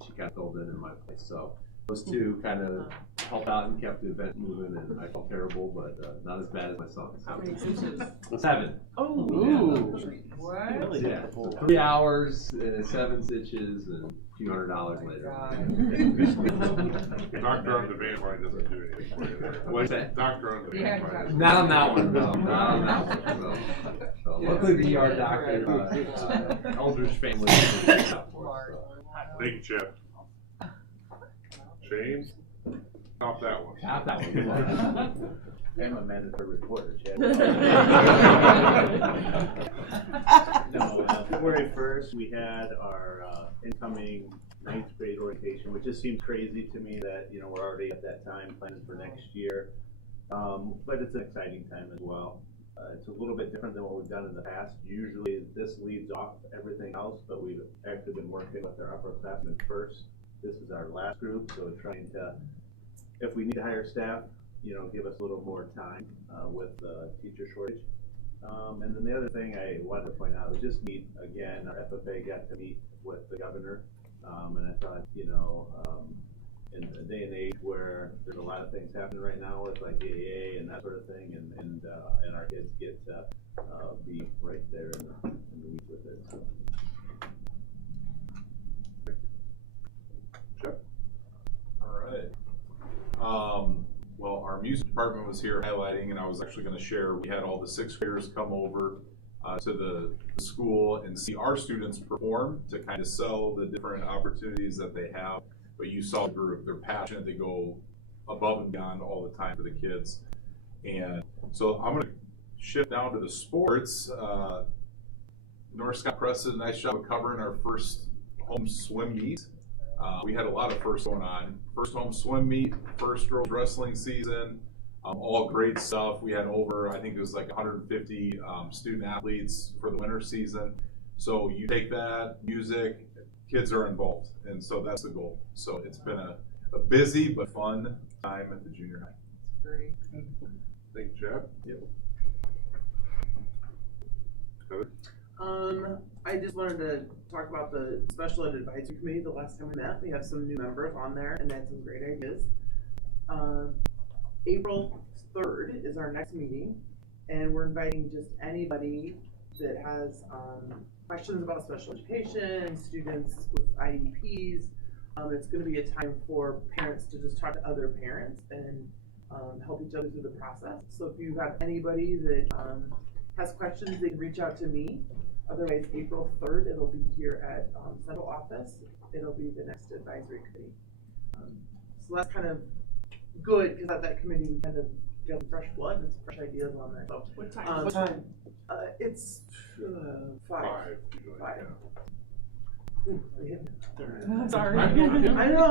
she kind of filled in my place. So those two kind of helped out and kept the event moving, and I felt terrible, but not as bad as my son. How many stitches? 7. Oh, yeah. What? Yeah. 3 hours, 7 stitches, and a few $100 later. Doctor on the van line doesn't do anything for you there. What's that? Doctor on the van line. Not on that one, no. Not on that one. So luckily, the ER doctor, Eldridge family. Thank you, Chad. James? Top that one. Top that one. I'm a mandatory reporter, Chad. No, February 1st, we had our incoming 9th grade orientation, which just seems crazy to me that, you know, we're already at that time planning for next year. But it's an exciting time as well. It's a little bit different than what we've done in the past. Usually this leads off everything else, but we've actually been working with our upperclassmen first. This is our last group, so trying to, if we need to hire staff, you know, give us a little more time with the teacher shortage. And then the other thing I wanted to point out was just meet, again, our FFA got to meet with the governor. And I thought, you know, in a day and age where there's a lot of things happening right now with like AAA and that sort of thing, and our kids get to be right there in the week with it. So. All right. Well, our music department was here highlighting, and I was actually going to share, we had all the 6th graders come over to the school and see our students perform to kind of sell the different opportunities that they have. But you saw the group, they're passionate, they go above and beyond all the time for the kids. And so I'm going to shift down to the sports. North Scott Press did a nice job of covering our first home swim meet. We had a lot of firsts going on. First home swim meet, first girls wrestling season, all great stuff. We had over, I think it was like 150 student athletes for the winter season. So you take that, music, kids are involved, and so that's the goal. So it's been a busy but fun time at the junior high. Great. Thank you, Chad. Yep. Heather? I just wanted to talk about the Special Ed Advisory Committee. The last time we met, we have some new members on there, and they had some great ideas. April 3rd is our next meeting, and we're inviting just anybody that has questions about special education, students with IEPs. It's going to be a time for parents to just talk to other parents and help each other through the process. So if you have anybody that has questions, they can reach out to me. Otherwise, April 3rd, it'll be here at Central Office. It'll be the next advisory committee. So that's kind of good, because at that committee we kind of get fresh blood and some fresh ideas on there. So, what time? What time? It's 5. 5. Ooh, they hit me. Sorry. I know.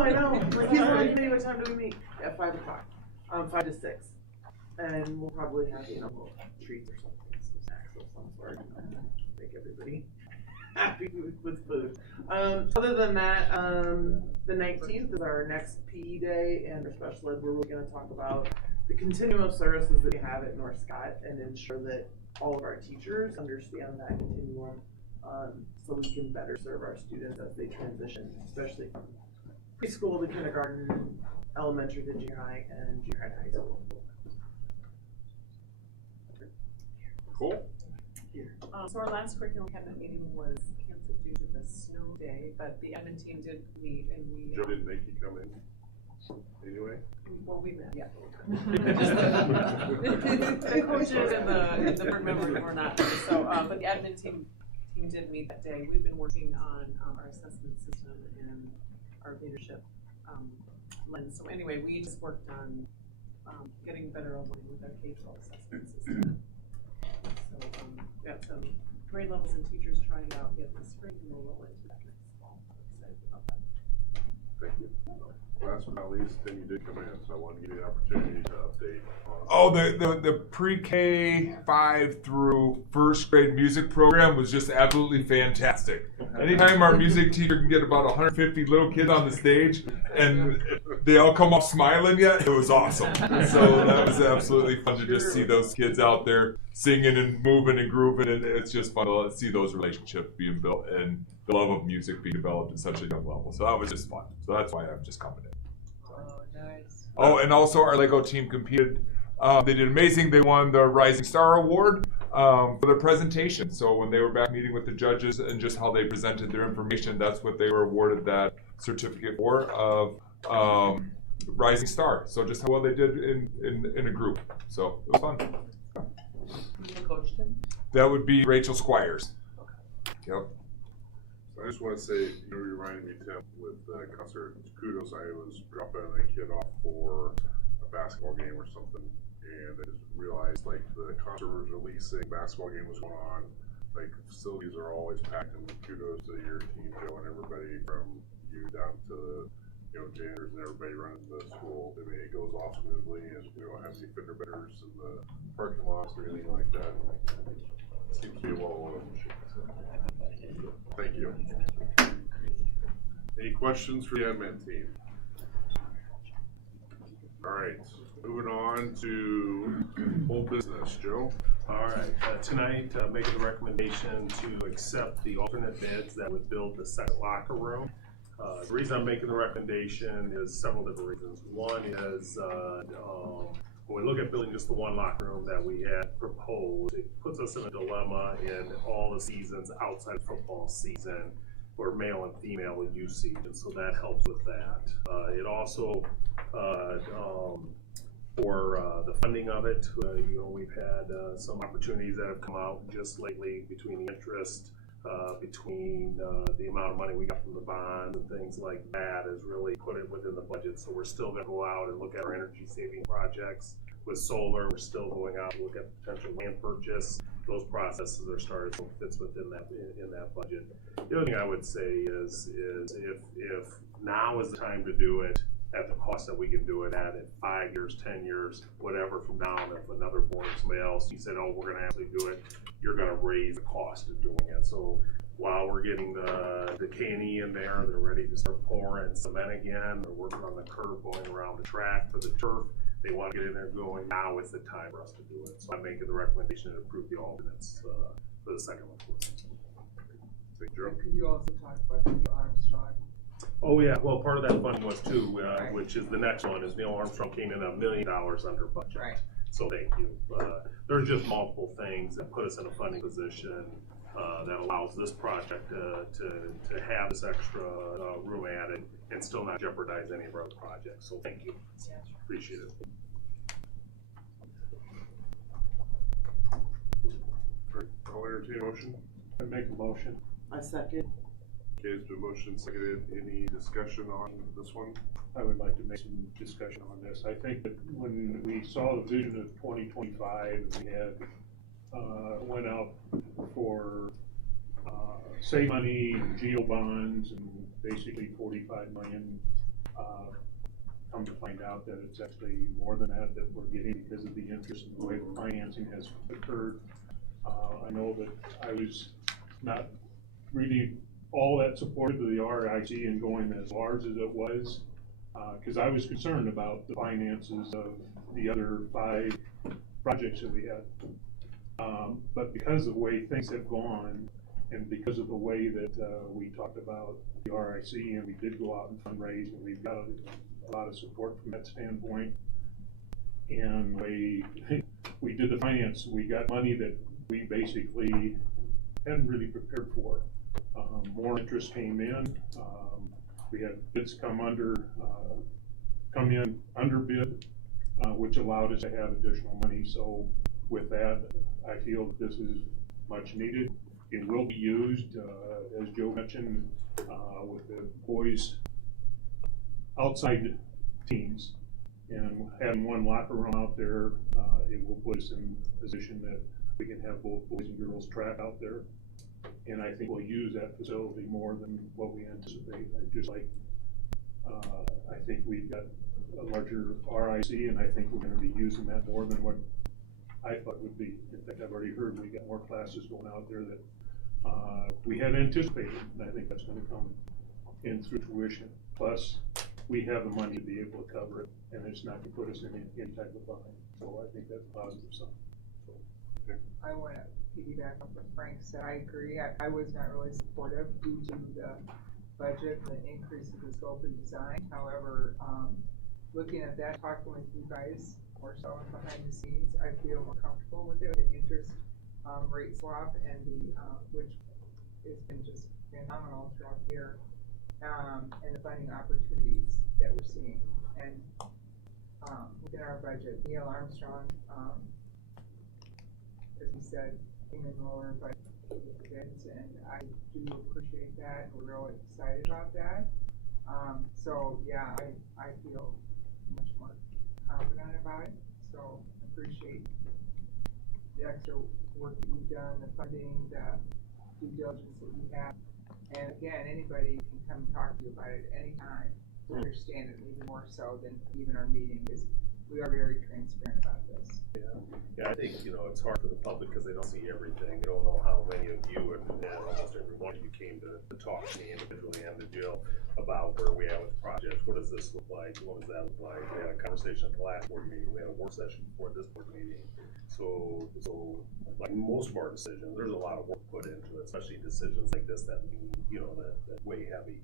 Like, he's like, hey, what time do we meet? At 5 o'clock. 5 to 6. And we'll probably have, you know, little treats or something, some snacks of some sort. Make everybody happy with food. Other than that, the 19th is our next PE day and our special ed, where we're going to talk about the continuum of services that we have at North Scott and ensure that all of our teachers understand that continuum, so we can better serve our students as they transition, especially from preschool to kindergarten, elementary to junior high, and junior high to high school. Cool. So our last curriculum cabinet meeting was canceled due to the snow day, but the admin team did meet, and we. Joe didn't make you come in anyway? Well, we met, yeah. The coaches and the board members were not there, so, but the admin team did meet that day. We've been working on our assessment system and our leadership lens. So anyway, we just worked on getting better aligned with our K-12 assessment system. So got some grade levels and teachers trying it out yet this spring, and we'll roll into that next fall. I'm excited about that. Thank you. Last but not least, Tim, you did come in, so I wanted to give you the opportunity to update on. Oh, the pre-K 5 through first grade music program was just absolutely fantastic. Anytime our music teacher can get about 150 little kids on the stage and they all come off smiling yet, it was awesome. So that was absolutely fun to just see those kids out there singing and moving and grooving, and it's just fun to see those relationships being built and the love of music being developed at such a young level. So that was just fun. So that's why I'm just coming in. Nice. Oh, and also our Lego team competed. They did amazing. They won the Rising Star Award for their presentation. So when they were back meeting with the judges and just how they presented their information, that's what they were awarded that certificate for of Rising Star. So just how well they did in a group. So it was fun. Who coached him? That would be Rachel Squires. Yep. I just want to say, you reminded me, Tim, with the concert, kudos. I was dropping a kid off for a basketball game or something, and I just realized, like, the concert was releasing, basketball game was going on, like, facilities are always packed, and kudos to your team, Joe, and everybody from you down to, janitors and everybody running the school. I mean, it goes off smoothly, and we don't have any fender benders in the parking lots or anything like that. It seems to be a well-oiled machine. Thank you. Any questions for the admin team? All right, moving on to whole business. Joe? All right, tonight making the recommendation to accept the alternate bids that would build the second locker room. The reason I'm making the recommendation is several different reasons. One is when we look at building just the one locker room that we had proposed, it puts us in a dilemma in all the seasons outside of football season where male and female usage, and so that helps with that. It also, for the funding of it, we've had some opportunities that have come out just lately between the interest, between the amount of money we got from the bonds and things like that has really put it within the budget. So we're still going to go out and look at our energy saving projects with solar. We're still going out and look at potential land purchase. Those processes are started, so it fits within that budget. The other thing I would say is if now is the time to do it at the cost that we can do it at 5 years, 10 years, whatever from now, and if another board or somebody else, you said, oh, we're going to actually do it, you're going to raise the cost of doing it. So while we're getting the K&E in there, they're ready to start pouring cement again. They're working on the curb going around the track for the turf. They want to get in there going. Now is the time for us to do it. So I'm making the recommendation to approve the alternates for the second one. Could you also talk about Neil Armstrong? Oh yeah, well part of that fund was too, which is the next one, is Neil Armstrong came in $1 million under budget. Right. So thank you. There's just multiple things that put us in a funding position that allows this project to have this extra room added and still not jeopardize any of our other projects. So thank you. Appreciate it. I'll entertain a motion. I make a motion. I second. Okay, it's been motion seconded. Any discussion on this one? I would like to make some discussion on this. I think that when we saw the vision of 2025, we had went out for save money, geo bonds, and basically 45 million. Come to find out that it's actually more than that we're getting because of the interest in the way the financing has occurred. I know that I was not really all that supportive of the RIC and going as large as it was, because I was concerned about the finances of the other 5 projects that we had. But because of the way things have gone, and because of the way that we talked about the RIC, and we did go out and fundraise, and we've got a lot of support from that standpoint, and we did the finance, we got money that we basically hadn't really prepared for. More interest came in. We had bids come in under bid, which allowed us to have additional money. So with that, I feel that this is much needed. It will be used, as Joe mentioned, with the boys' outside teams, and having one locker room out there, it will put us in a position that we can have both boys and girls track out there. And I think we'll use that facility more than what we anticipate. I just like I think we've got a larger RIC, and I think we're gonna be using that more than what I thought would be. In fact, I've already heard we got more classes going out there that we hadn't anticipated, and I think that's gonna come in through tuition. Plus, we have the money to be able to cover it, and it's not to put us in any type of bind. So I think that's a positive sign. I want to piggyback on what Frank said. I agree. I was not really supportive due to the budget, the increase of the scope and design. However, looking at that, talking with you guys more so behind the scenes, I feel more comfortable with it. The interest rate swap and the which has been just phenomenal throughout the year, and the funding opportunities that we're seeing. And within our budget, Neil Armstrong, as we said, came in lower by bids, and I do appreciate that. We're really excited about that. So yeah, I feel much more confident about it. So appreciate the extra work that you've done, the funding, the due diligence that you have. And again, anybody can come talk to you about it anytime to understand it even more so than even our meeting, because we are very transparent about this. Yeah, I think, it's hard for the public because they don't see everything. They don't know how many of you, and almost every one of you came to talk to me individually and to Jill about where we are with the project. What does this look like? What does that look like? We had a conversation at the last board meeting. We had a work session before this board meeting. So like most of our decisions, there's a lot of work put into it, especially decisions like this that mean, that weigh heavy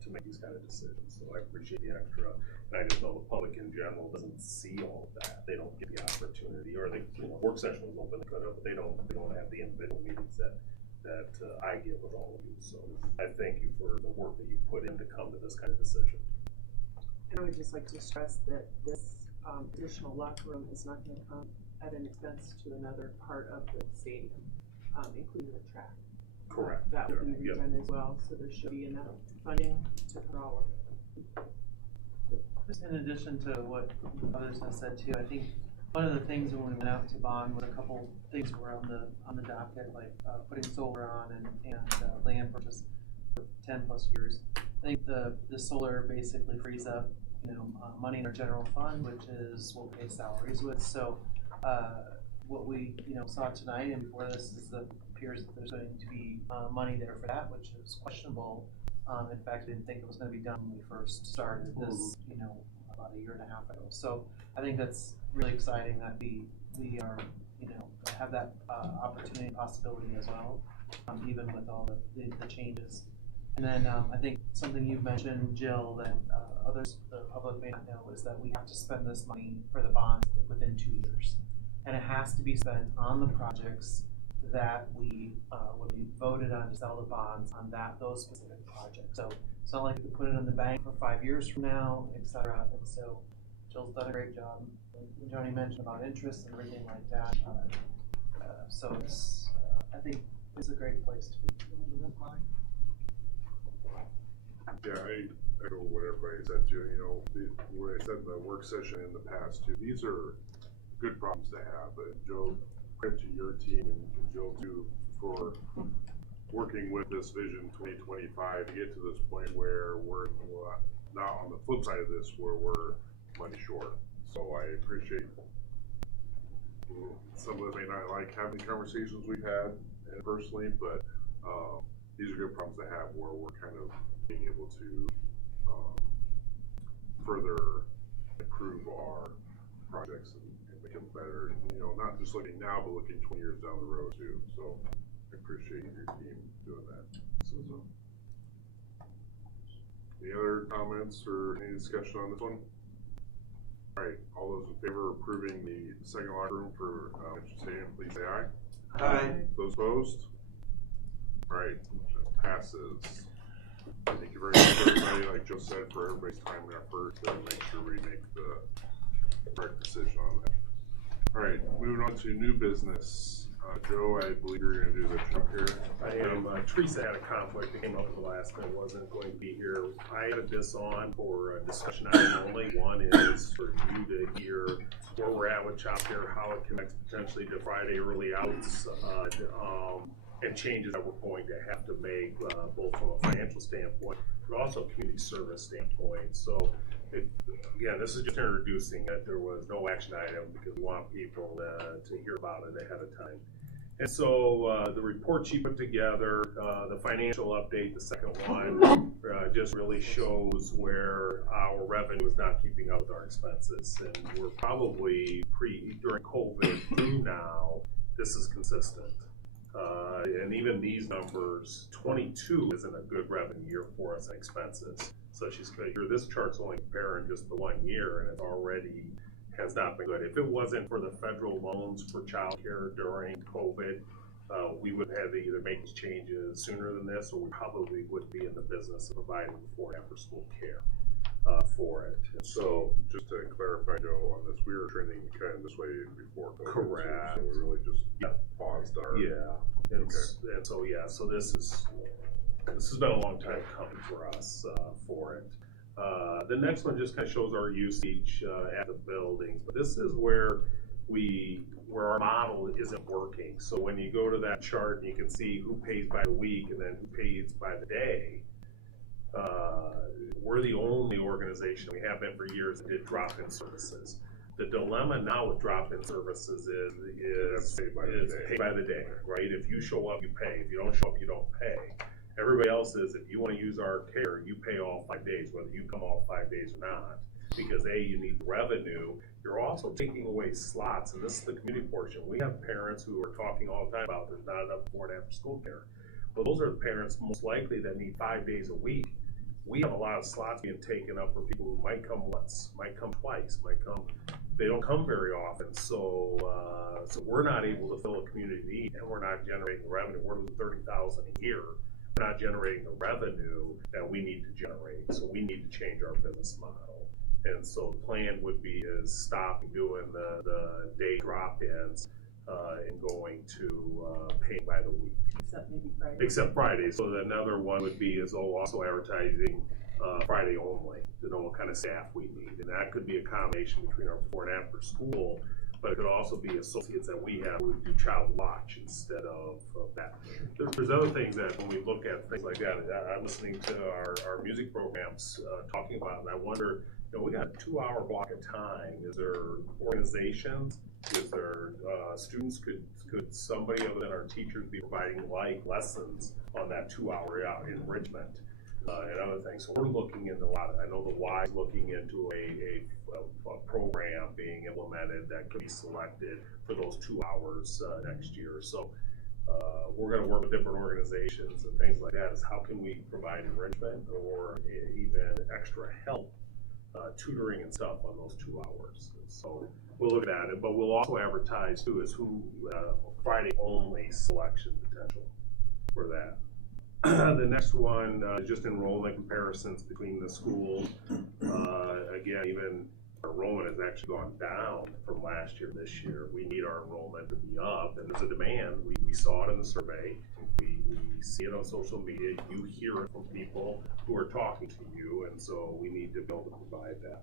to make these kind of decisions. So I appreciate the extra. And I just know the public in general doesn't see all of that. They don't get the opportunity, or they, work session was open, they could have, but they don't have the individual meetings that I get with all of you. So I thank you for the work that you put in to come to this kind of decision. And I would just like to stress that this additional locker room is not going to come at an expense to another part of the stadium, including the track. Correct. That would be redone as well, so there should be enough funding to cover all of it. Just in addition to what others have said too, I think one of the things when we went out to bond with a couple things were on the docket, like putting solar on and land purchase for 10 plus years. I think the solar basically frees up money in our general fund, which is what we pay salaries with. So what we saw tonight and before this is that appears that there's going to be money there for that, which is questionable. In fact, I didn't think it was going to be done when we first started this, about a year and a half ago. So I think that's really exciting that we are, have that opportunity and possibility as well, even with all the changes. And then I think something you mentioned, Jill, that others, the public may not know, is that we have to spend this money for the bonds within 2 years. And it has to be spent on the projects that we when we voted on to sell the bonds on those specific projects. So it's not like we could put it in the bank for 5 years from now, etc. And so Jill's done a great job. Joni mentioned about interest and everything like that. So it's I think it's a great place to be. Yeah, I echo what everybody said too. What I said in the work session in the past too. These are good problems to have, but Joe, credit to your team and Jill too for working with this Vision 2025 to get to this point where we're not on the flip side of this where we're money short. So I appreciate some of us may not like having the conversations we've had personally, but these are good problems to have where we're kind of being able to further improve our projects and make them better, not just looking now, but looking 20 years down the road too. So I appreciate your team doing that. So. Any other comments or any discussion on this one? All right, all those in favor of approving the second locker room for stadium, please say aye. Aye. Those opposed? All right, that passes. Thank you very much, everybody. Like Joe said, for everybody's time and effort to make sure we make the correct decision on that. All right, moving on to new business. Joe, I believe you're going to do the truck here. I am. Teresa had a conflict that came up at the last minute, wasn't going to be here. I added this on for a discussion item only. One is for you to hear where we're at with Chop Care, how it connects potentially to Friday early outs, and changes that we're going to have to make, both from a financial standpoint, but also a community service standpoint. So, again, this is just introducing it. There was no action item because we want people to hear about it ahead of time. And so the report she put together, the financial update, the second one, just really shows where our revenue is not keeping up with our expenses. And we're probably during COVID through now, this is consistent. And even these numbers, 22 isn't a good revenue year for us in expenses. So she's good here. This chart's only comparing just the 1 year, and it already has not been good. If it wasn't for the federal loans for childcare during COVID, we would have to either make these changes sooner than this, or we probably would be in the business of providing before and after school care for it. And so, just to clarify, Joe, on this, we were trending kind of this way before COVID. Correct. So we really just paused our. And so this has been a long time coming for us for it. The next one just kind of shows our usage at the buildings, but this is where our model isn't working. So when you go to that chart, you can see who pays by the week and then who pays by the day. We're the only organization, we have been for years, that did drop-in services. The dilemma now with drop-in services is pay by the day, right? If you show up, you pay. If you don't show up, you don't pay. Everybody else is, if you want to use our care, you pay all 5 days, whether you come all 5 days or not. Because A, you need revenue. You're also taking away slots, and this is the community portion. We have parents who are talking all the time about there's not enough before and after school care. Well, those are the parents most likely that need 5 days a week. We have a lot of slots being taken up for people who might come once, might come twice, they don't come very often. So we're not able to fill a community need, and we're not generating revenue. We're losing $30,000 a year. Not generating the revenue that we need to generate, so we need to change our business model. And so the plan would be is stop doing the day drop-ins and going to pay by the week. Except maybe Friday. Except Friday. So another one would be is also advertising Friday only to know what kind of staff we need, and that could be a combination between our before and after school. But it could also be associates that we have who do child watch instead of that. There's other things that when we look at things like that, I'm listening to our music programs talking about, and I wonder, we got a 2-hour block of time. Is there organizations? Is there students? Could somebody other than our teachers be providing like lessons on that 2-hour enrichment and other things? So we're looking into a lot of, I know the Y is looking into a program being implemented that could be selected for those 2 hours next year. So we're going to work with different organizations and things like that. Is how can we provide enrichment or even extra help, tutoring and stuff on those 2 hours. And so we'll look at it, but we'll also advertise too as who Friday only selection potential for that. The next one, just enrollment comparisons between the schools. Again, even our enrollment has actually gone down from last year to this year. We need our enrollment to be up, and there's a demand. We saw it in the survey. We see it on social media. You hear it from people who are talking to you, and so we need to be able to provide that.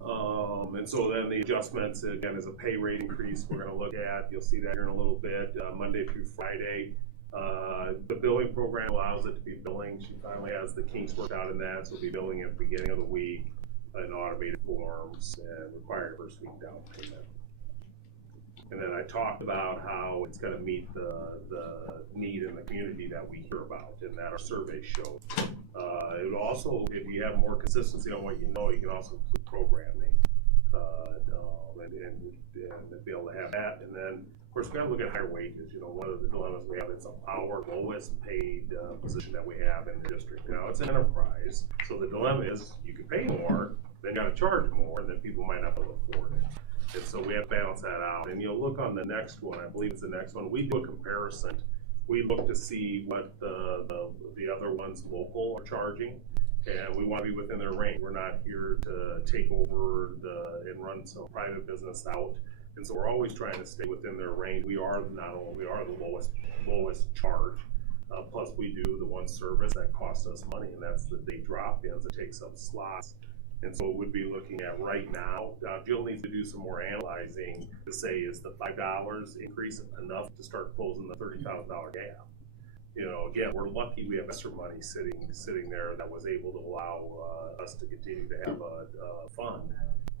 And so then the adjustments, again, is a pay rate increase we're going to look at. You'll see that here in a little bit, Monday through Friday. The billing program allows it to be billing. She finally has the kinks worked out in that, so we'll be billing at the beginning of the week in automated forms and required first week down payment. And then I talked about how it's going to meet the need in the community that we hear about and that our surveys show. It would also, if you have more consistency on what you know, you can also include programming and be able to have that. And then, of course, we got to look at higher wages. One of the dilemmas we have, it's our lowest paid position that we have in the district. Now, it's an enterprise, so the dilemma is you can pay more, then you got to charge more, and then people might not be able to afford it. And so we have to balance that out. And you'll look on the next one, I believe it's the next one, we do a comparison. We look to see what the other ones local are charging, and we want to be within their range. We're not here to take over and run some private business out. And so we're always trying to stay within their range. We are the lowest charge. Plus we do the one service that costs us money, and that's the day drop-ins. It takes up slots. And so we'd be looking at right now, Jill needs to do some more analyzing to say, is the $5 increase enough to start closing the $30,000 gap? you know, again, we're lucky we have extra money sitting there that was able to allow us to continue to have a fund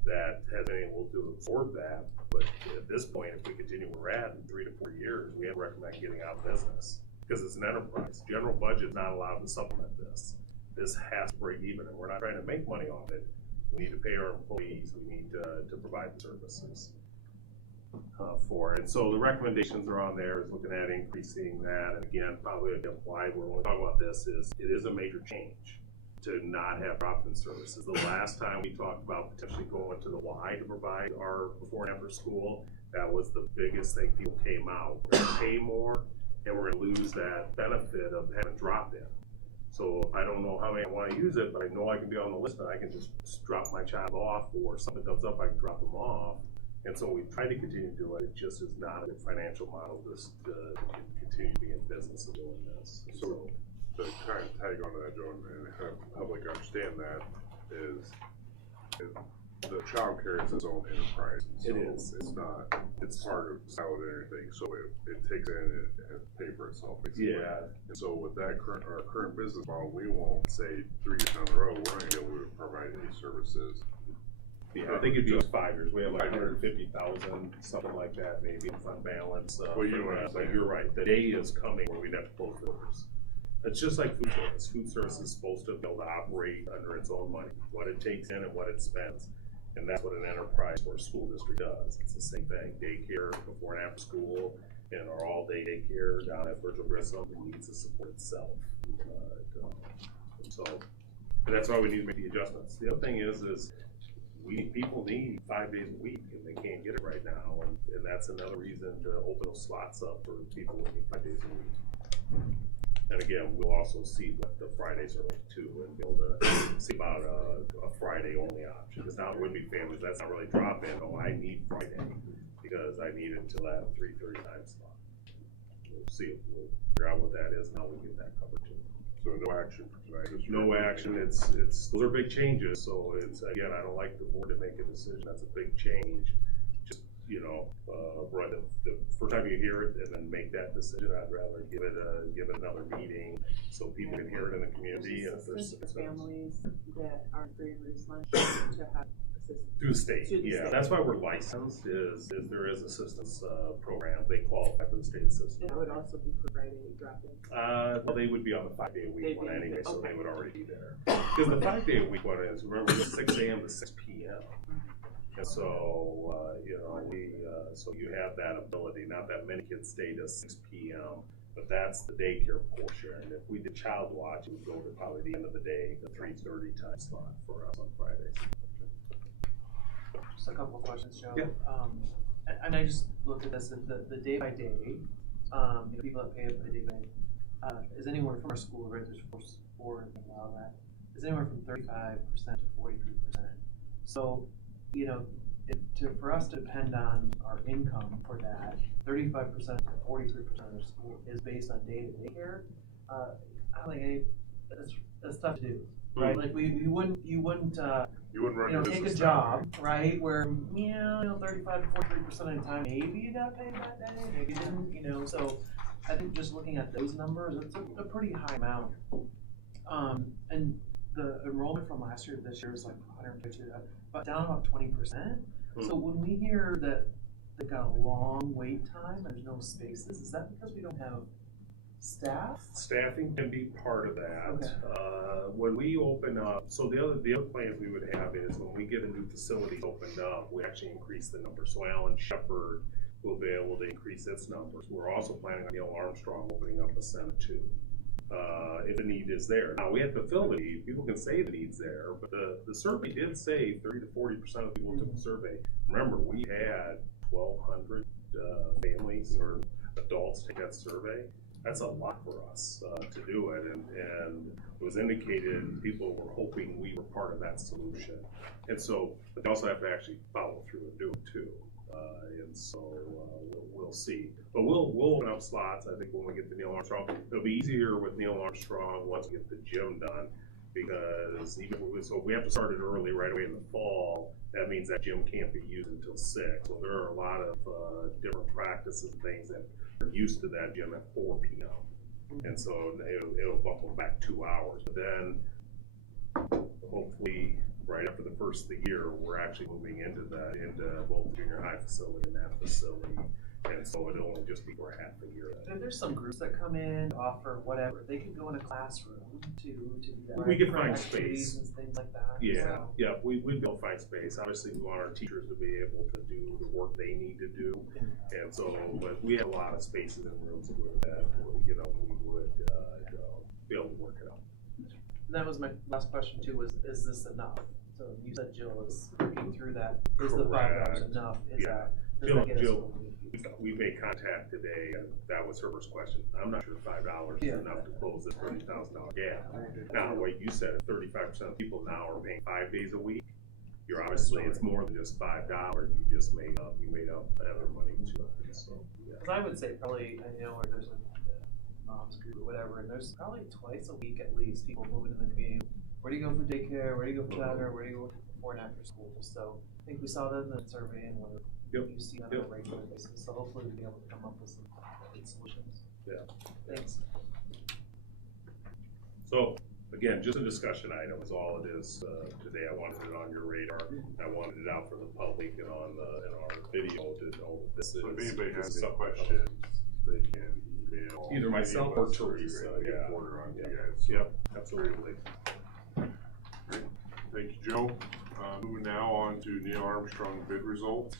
that has been able to absorb that. But at this point, if we continue where we're at in 3 to 4 years, we have to recommend getting out of business because it's an enterprise. General budget is not allowed to supplement this. This has to break even, and we're not trying to make money off it. We need to pay our employees. We need to provide the services for it. And so the recommendations are on there, is looking at increasing that. And again, probably why we're only talking about this is it is a major change to not have drop-in services. The last time we talked about potentially going to the Y to provide our before and after school, that was the biggest thing. People came out. We're going to pay more, and we're going to lose that benefit of having drop-in. So I don't know how many I want to use it, but I know I can be on the list and I can just drop my child off, or something comes up, I can drop them off. And so we try to continue to do it. It just is not a good financial model to continue to be in business of doing this. So to kind of tag on to that, Joe, and have the public understand that is the child care is its own enterprise. So it is. It's not. It's part of salad and everything. So it takes in and has to pay for itself. Basically. Yeah. And so with that our current business model, we won't say 3 years down the road we're not going to be able to provide any services. Yeah, I think it'd be 5 years. We have like 150,000, something like that, maybe in fund balance. Well, you know what I'm but saying. you're right. The day is coming where we'd have to close doors. It's just like food service. Food service is supposed to be able to operate under its own money, what it takes in and what it spends. And that's what an enterprise or a school district does. It's the same thing. Daycare before and after school, and our all-day daycare down at Virgil Grissom needs to support itself. And that's why we need to make the adjustments. The other thing is people need 5 days a week, and they can't get it right now. And that's another reason to open those slots up for people who need 5 days a week. And again, we'll also see what the Fridays are like too, and be able to see about a Friday only option. Because now it would be families, that's not really drop in. Oh, I need Friday because I need it to that 3:30 time slot. We'll see. We'll figure out what that is, and how we get that covered too. So no action for tonight. No action. It's those are big changes. So it's again, I don't like the board to make a decision. That's a big change. Just right, the first time you hear it and then make that decision, I'd rather give it another meeting so people can hear it in the community. And if there's families that aren't very lunch to have assistance through the state, yeah, that's why we're licensed. Is there is assistance program? They qualify for the state assistance. And that would also be for Friday drop-in. Well, they would be on the 5-day-a-week one anyway, so they would already be there. Because the 5-day-a-week one is, remember, it's 6 a.m. to 6 p.m. And so, so you have that ability. Not that many kids stay to 6 p.m., but that's the daycare portion. And if we did child watch, it would go to probably the end of the day, the 3:30 time slot for us on Fridays. Just a couple of questions, Joe. Yeah. And I just looked at this, the day by day, people that pay up for the day by day, is anywhere from our school, right, there's 4 and all that, is anywhere from 35% to 43%. So, for us to depend on our income for that, 35% to 43% of the school is based on day-to-day care. I don't think that's tough to do, right? Like you wouldn't run take a job, right, where 35 to 43% of the time maybe you got paid that day, maybe you didn't, so I think just looking at those numbers, it's a pretty high amount. And the enrollment from last year to this year was like 152, but down about 20%. So when we hear that they've got a long wait time and there's no spaces, is that because we don't have staff? Staffing can be part of that. Okay. When we open up, so the other plans we would have is when we get a new facility opened up, we actually increase the number. So Alan Shepard will be able to increase its numbers. We're also planning on Neil Armstrong opening up a center too. If the need is there. Now we have to fill the need. People can say the need's there, but the survey did say 30 to 40% of people took the survey. Remember, we had 1,200 families or adults take that survey. That's a lot for us to do it, and it was indicated people were hoping we were part of that solution. And so, but they also have to actually follow through and do it too. And so we'll see. But we'll open up slots, I think, when we get to Neil Armstrong. It'll be easier with Neil Armstrong once we get the gym done, because so if we have to start it early right away in the fall, that means that gym can't be used until 6. So there are a lot of different practices and things that are used to that gym at 4 p.m. And so it'll bump them back 2 hours. But then hopefully right after the first of the year, we're actually moving into both junior high facility and that facility. And so it'll only just be for half a year. If there's some groups that come in, offer whatever, they can go in a classroom to do that. We could For find activities space. and things like that. Yeah, So, yeah, we'd be able to find space. Obviously, we want our teachers to be able to do the work they need to do. And so, but we have a lot of spaces in rooms where we would be able to work it out. that was my last question too, is this enough? So you said Jill is working through that. Is the $5 enough? Is that, does that get us Jill, what we need? we made contact today, and that was her first question. I'm not sure $5 is enough to close this $30,000 gap. Now, what you said, 35% of people now are paying 5 days a week. You're obviously, it's more than just $5. You just made up other money too. So, yeah. Cause I would say probably, I know where there's a mom's group or whatever, and there's probably twice a week at least people moving in the community. Where do you go for daycare? Where do you go for childcare? Where do you go before and after school? So I think we saw that in the survey and you see that on a regular basis. So hopefully we'll be able to come up with some good solutions. Yeah. Thanks. So, again, just a discussion item is all it is today. I wanted it on your radar. I wanted it out for the public and in our video to know this is. So if anybody has this is any a- questions, they can email. Either myself or Teresa, yeah. Order on you guys. Yep, absolutely. Great. Thank you, Joe. Moving now on to Neil Armstrong bid results.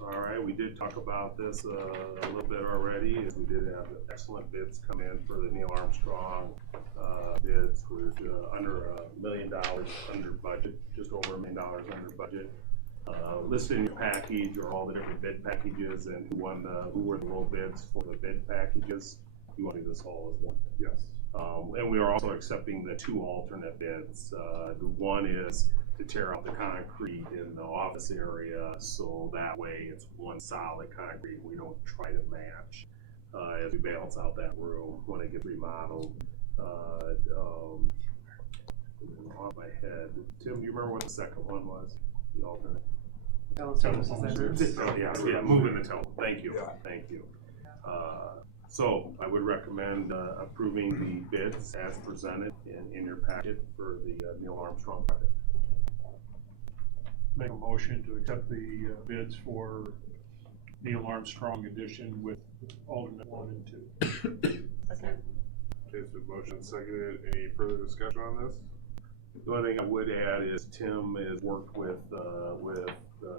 All right, we did talk about this a little bit already. We did have excellent bids come in for the Neil Armstrong bids. We're under $1 million under budget, just over $1 million under budget. Listed in your package are all the different bid packages and who were the low bids for the bid packages. You want to do this all as one? Yes. And we are also accepting the 2 alternate bids. The one is to tear out the concrete in the office area, so that way it's one solid concrete. We don't try to match as we balance out that room when it gets remodeled. On my head, Tim, do you remember what the second one was? The alternate. Yeah, moving the telephone. Thank you. Thank you. So I would recommend approving the bids as presented in your packet for the Neil Armstrong project. Make a motion to accept the bids for Neil Armstrong edition with alternate 1 and 2. Okay, so motion seconded. Any further discussion on this? The only thing I would add is Tim has worked with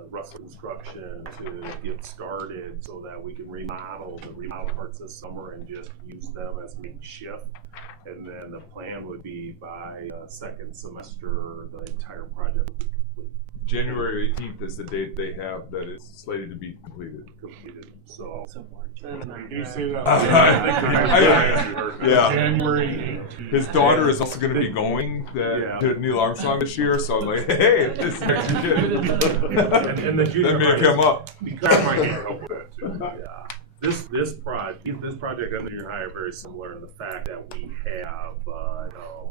Russell Construction to get started so that we can remodel parts this summer and just use them as makeshift. And then the plan would be by second semester, the entire project would be complete. January 18th is the date they have that it's slated to be completed. So. Can you say that? Yeah. January 18th. His daughter is also going to be going to Neil Armstrong this year, so I'm like, hey, this is actually good. and the junior That may come up. That might help with that too. Yeah. This project and the junior high are very similar in the fact that we have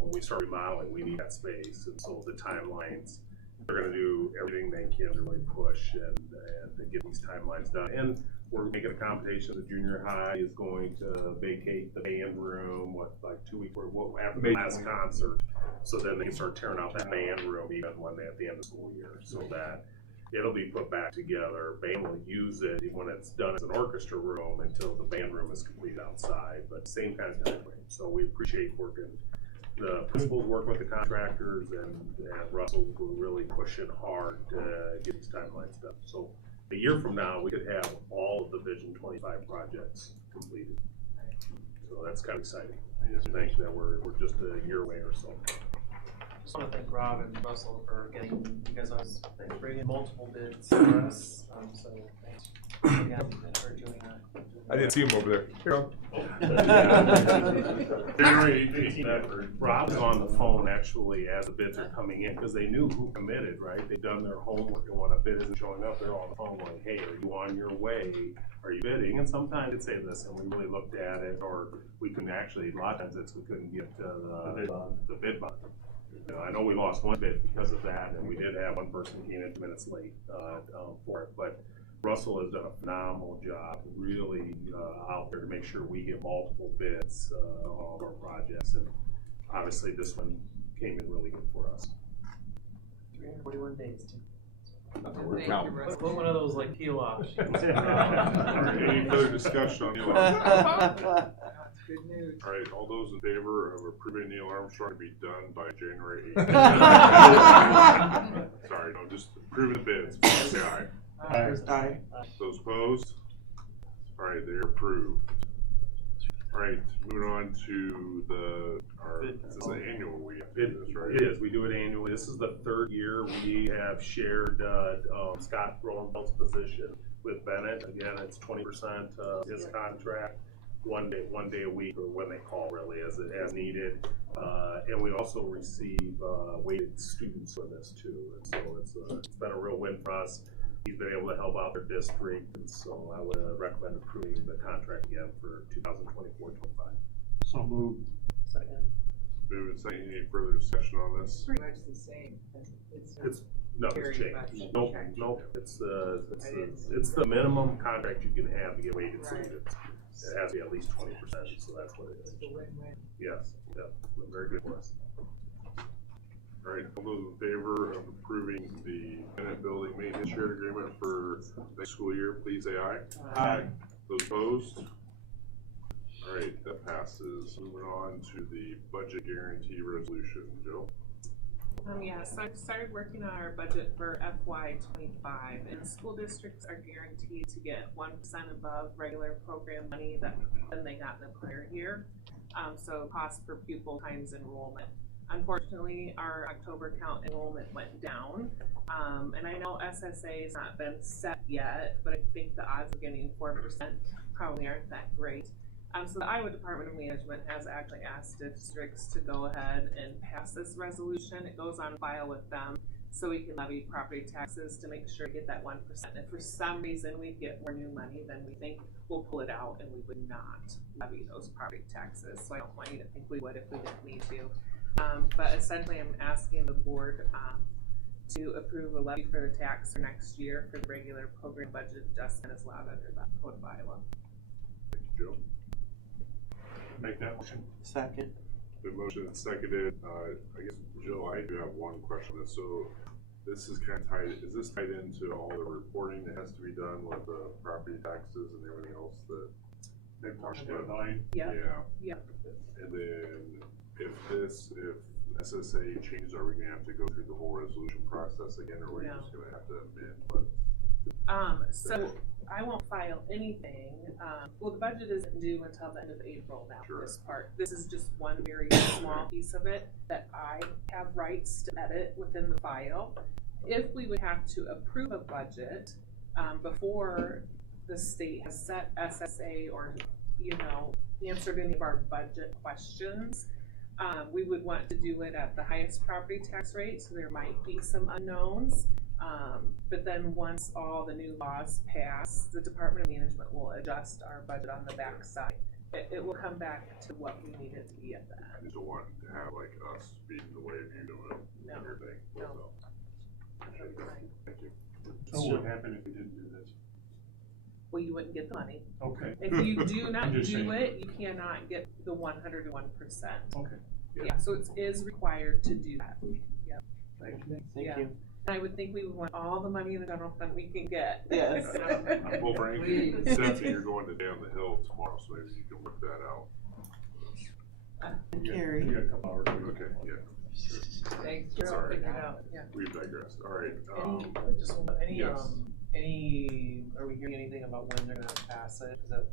when we start remodeling, we need that space, and so the timelines. They're going to do everything they can to really push and to get these timelines done. And we're making a accommodation. The junior high is going to vacate the band room, like 2 weeks after the last concert. So then they can start tearing out that band room even when they at the end of the school year, so that it'll be put back together. Band will use it when it's done as an orchestra room until the band room is complete outside, but same kind of time frame. So we appreciate working. The principals work with the contractors, and Russell will really push it hard to get these timelines done. So a year from now, we could have all of the Vision 25 projects completed. So that's kind of exciting. I think that we're just a year away or so. Just want to thank Rob and Russell for getting you guys bringing multiple bids for us. So thanks again for doing that. I didn't see him over there. Here, Rob's on the phone actually as the bids are coming in because they knew who committed, right? They've done their homework, and when a bid isn't showing up, they're on the phone going, hey, are you on your way? Are you bidding? And sometimes they'd say this, and we really looked at it, or we couldn't actually, a lot of times we couldn't get the bid button. I know we lost one bid because of that, and we did have one person came in 2 minutes late for it, but Russell has done a phenomenal job, really out there to make sure we get multiple bids on all of our projects, and obviously this one came in really good for us. 341 days too. We're counting. Put one of those like peel off. Any further discussion on the alarm? Good news. All right, all those in favor of approving Neil Armstrong to be done by January 8th? Sorry, no, just approving the bids. Please say aye. Aye. Those opposed? All right, they're approved. All right, moving on to this is the annual we have to do this, right? It is. We do it annually. This is the third year we have shared Scott Rosenfeld's position with Bennett. Again, it's 20% his contract, one day a week, or when they call, really, as needed. And we also receive weighted students for this too. And so it's been a real win for us. He's been able to help out their district, and so I would recommend approving the contract again for 2024-25. So moved. Second. Move and second. Any further discussion on this? Pretty much the same. It's nothing's very changed. much Nope. changed. Nope. It's the minimum contract you can have to get weighted students. It has to be at least 20%, so that's what it is. It's a win-win. Yes. Yep. Very good for us. All right, all those in favor of approving the Bennett Building Maintenance Shared Agreement for next school year, please say aye. Aye. Those opposed? All right, that passes. Moving on to the budget guarantee resolution. Joe? Yes, I've started working on our budget for FY25, and school districts are guaranteed to get 1% above regular program money than they got in the prior year. So cost per pupil times enrollment. Unfortunately, our October count enrollment went down, and I know SSA has not been set yet, but I think the odds of getting 4% probably aren't that great. So the Iowa Department of Management has actually asked districts to go ahead and pass this resolution. It goes on file with them, so we can levy property taxes to make sure we get that 1%. If for some reason we get more new money than we think, we'll pull it out and we would not levy those property taxes. So I don't want you to think we would if we didn't need to. But essentially I'm asking the board to approve a levy for the tax for next year for the regular program budget adjustment as allowed under the Code of Iowa. Thank you, Joe. Make that motion. Second. The motion is seconded. I guess, Joe, I do have one question on this. So this is kind of tied, is this tied into all the reporting that has to be done with the property taxes and everything else that they've talked about? Yeah. Yeah. And then if SSA changes, are we gonna have to go through the whole resolution process again, or are we just gonna have to amend? So I won't file anything. Well, the budget isn't due until the end of April now. Sure. This part. This is just one very small piece of it that I have rights to edit within the file. If we would have to approve a budget before the state has set SSA or answered any of our budget questions, we would want to do it at the highest property tax rate, so there might be some unknowns. But then once all the new laws pass, the Department of Management will adjust our budget on the back side. It will come back to what we need it to be at the end. I just don't want to have like us being the way of you doing everything. No. Thank you. So what would happen if we didn't do this? Well, you wouldn't get the money. Okay. If you do not I'm do just saying. it, you cannot get the 101%. Okay. Yeah, so it is required to do that. Yep. Thank you. And I would think we would want all the money in the general fund we can get. Yes. Well, Frankie, Stephanie, you're going to Down the Hill tomorrow, so maybe you can work that out. Carrie. You got a couple hours. Okay, yeah. Thanks, It's Joe. all right. Figure it out. Yeah. We've digressed. All right. Are we hearing anything about when they're gonna pass it? Cause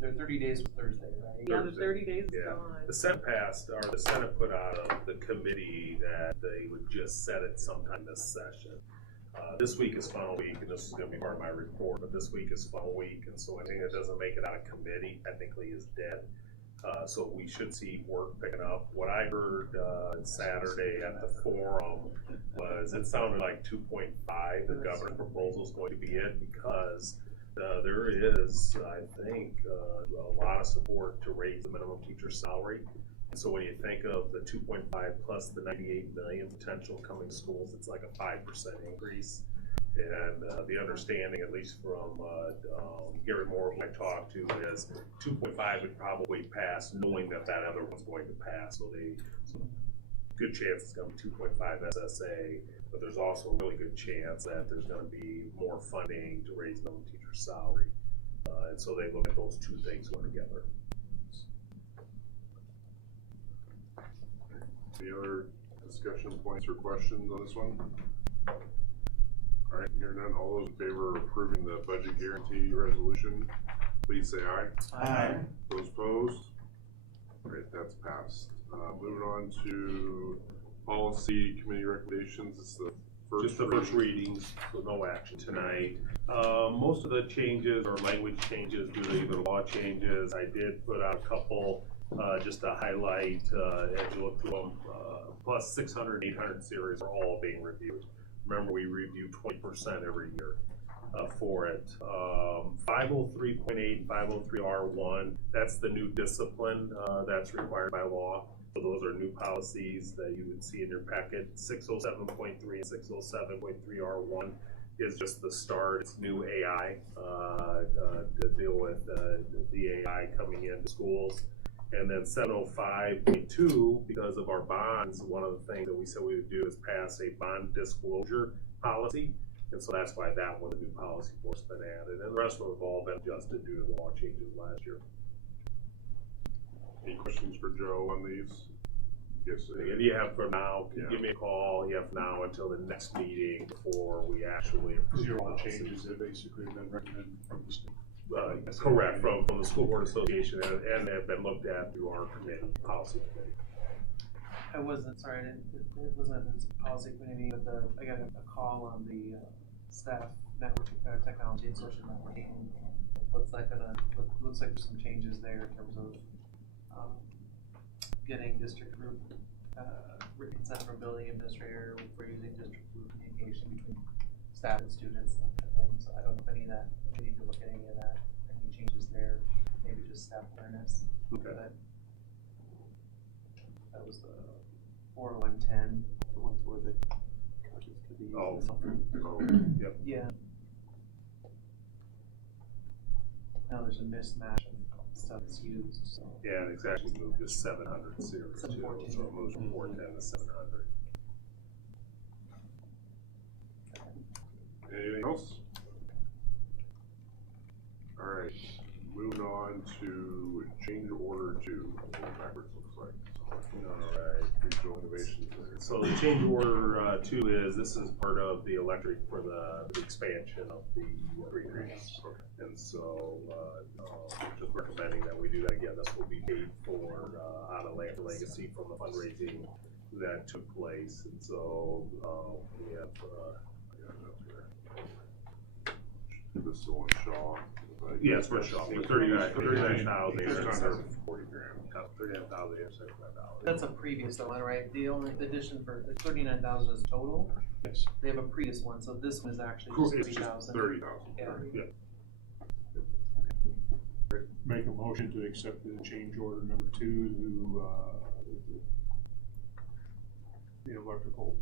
their 30 days was Thursday, right? Yeah, the 30 days is Yeah. gone. The Senate passed, or the Senate put out of the committee that they would just set it sometime this session. This week is funnel week, and this is gonna be part of my report, but this week is funnel week, and so anything that doesn't make it out of committee technically is dead. So we should see work picking up. What I heard Saturday at the forum was it sounded like 2.5, the governor's proposal is going to be it, because there is, I think, a lot of support to raise the minimum teacher salary. And so when you think of the 2.5 plus the 98 million potential coming schools, it's like a 5% increase. And the understanding, at least from Gary Moore, who I talked to, is 2.5 would probably pass, knowing that that other one's going to pass. So good chance it's going to be 2.5 SSA, but there's also a really good chance that there's going to be more funding to raise minimum teacher salary. And so they look at those two things going together. Any other discussion points or questions on this one? All right, hearing none, all those in favor of approving the budget guarantee resolution, please say aye. Aye. Those opposed? All right, that's passed. Moving on to policy committee recommendations. It's the first Just the first readings, so no action tonight. Most of the changes are language changes due to either law changes. I did put out a couple just to highlight as you look through them. Plus 600, 800 series are all being reviewed. Remember, we review 20% every year for it. 503.8 and 503R1, that's the new discipline that's required by law. So those are new policies that you would see in your packet. 607.3 and 607.3R1 is just the start. It's new AI to deal with the AI coming into schools. And then 705.2, because of our bonds, one of the things that we said we would do is pass a bond disclosure policy. And so that's why that one, the new policy force, been added. And the rest of them have all been adjusted due to the law changes last year. Any questions for Joe on these? Yes. If you have for now, give me a call. You have now until the next meeting before we actually approve These are all policies. changes that basically have been recommended from the state. Correct, from the School Board Association, and have been looked at through our committee, policy committee. I wasn't, sorry, it wasn't a policy committee, but I got a call on the staff network, technology and social networking. Looks like there's some changes there in terms of getting district group written consent from building administrator for using district group communication between staff and students, that kind of thing. So I don't know if any of that, we need to look at any of that, any changes there, maybe just staff awareness. Okay. But that was the 40110, the ones where the coaches could be using Yep. Yeah. Now there's a mismatch of stuff that's used, so. Yeah, and it's actually moved to 700 series too, so it moves from 410 to 700. Anything else? All right, moving on to change order 2. Backwards looks like. All right. Regional innovations there. So the change order 2 is, this is part of the electric for the expansion of the three grants. And so just recommending that we do that again. This will be paid for out of Land Legacy from the fundraising that took place. And so we have, I got it up here. This is the one Shaw. Yes, for Shaw, for 39,000. Just under 40 grand. $39,875. That's a previous one, right? The only addition for the 39,000 is total. Yes. They have a previous one, so this one is actually Cool, just it's just 30,000. 30,000. Yeah. Make a motion to accept the change order number 2 to the electrical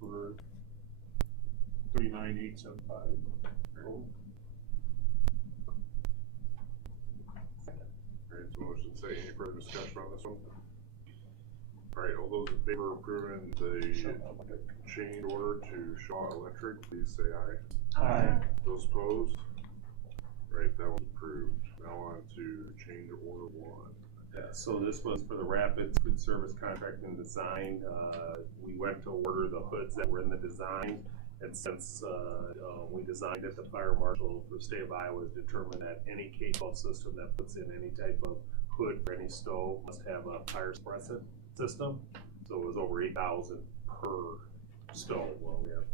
for 39,875. Alright, so motion say, any further discussion on this one? Alright, all those in favor of approving the change order to Shaw Electric, please say aye. Aye. Those opposed? Alright, that was approved. Now on to change order 1. Yeah, so this was for the Rapid Food Service Contract and Design. We went to order the hoods that were in the design, and since we designed it, the fire marshal for the state of Iowa has determined that any K-12 system that puts in any type of hood for any stove must have a fire suppressant system. So it was over 8,000 per stove. Well, we have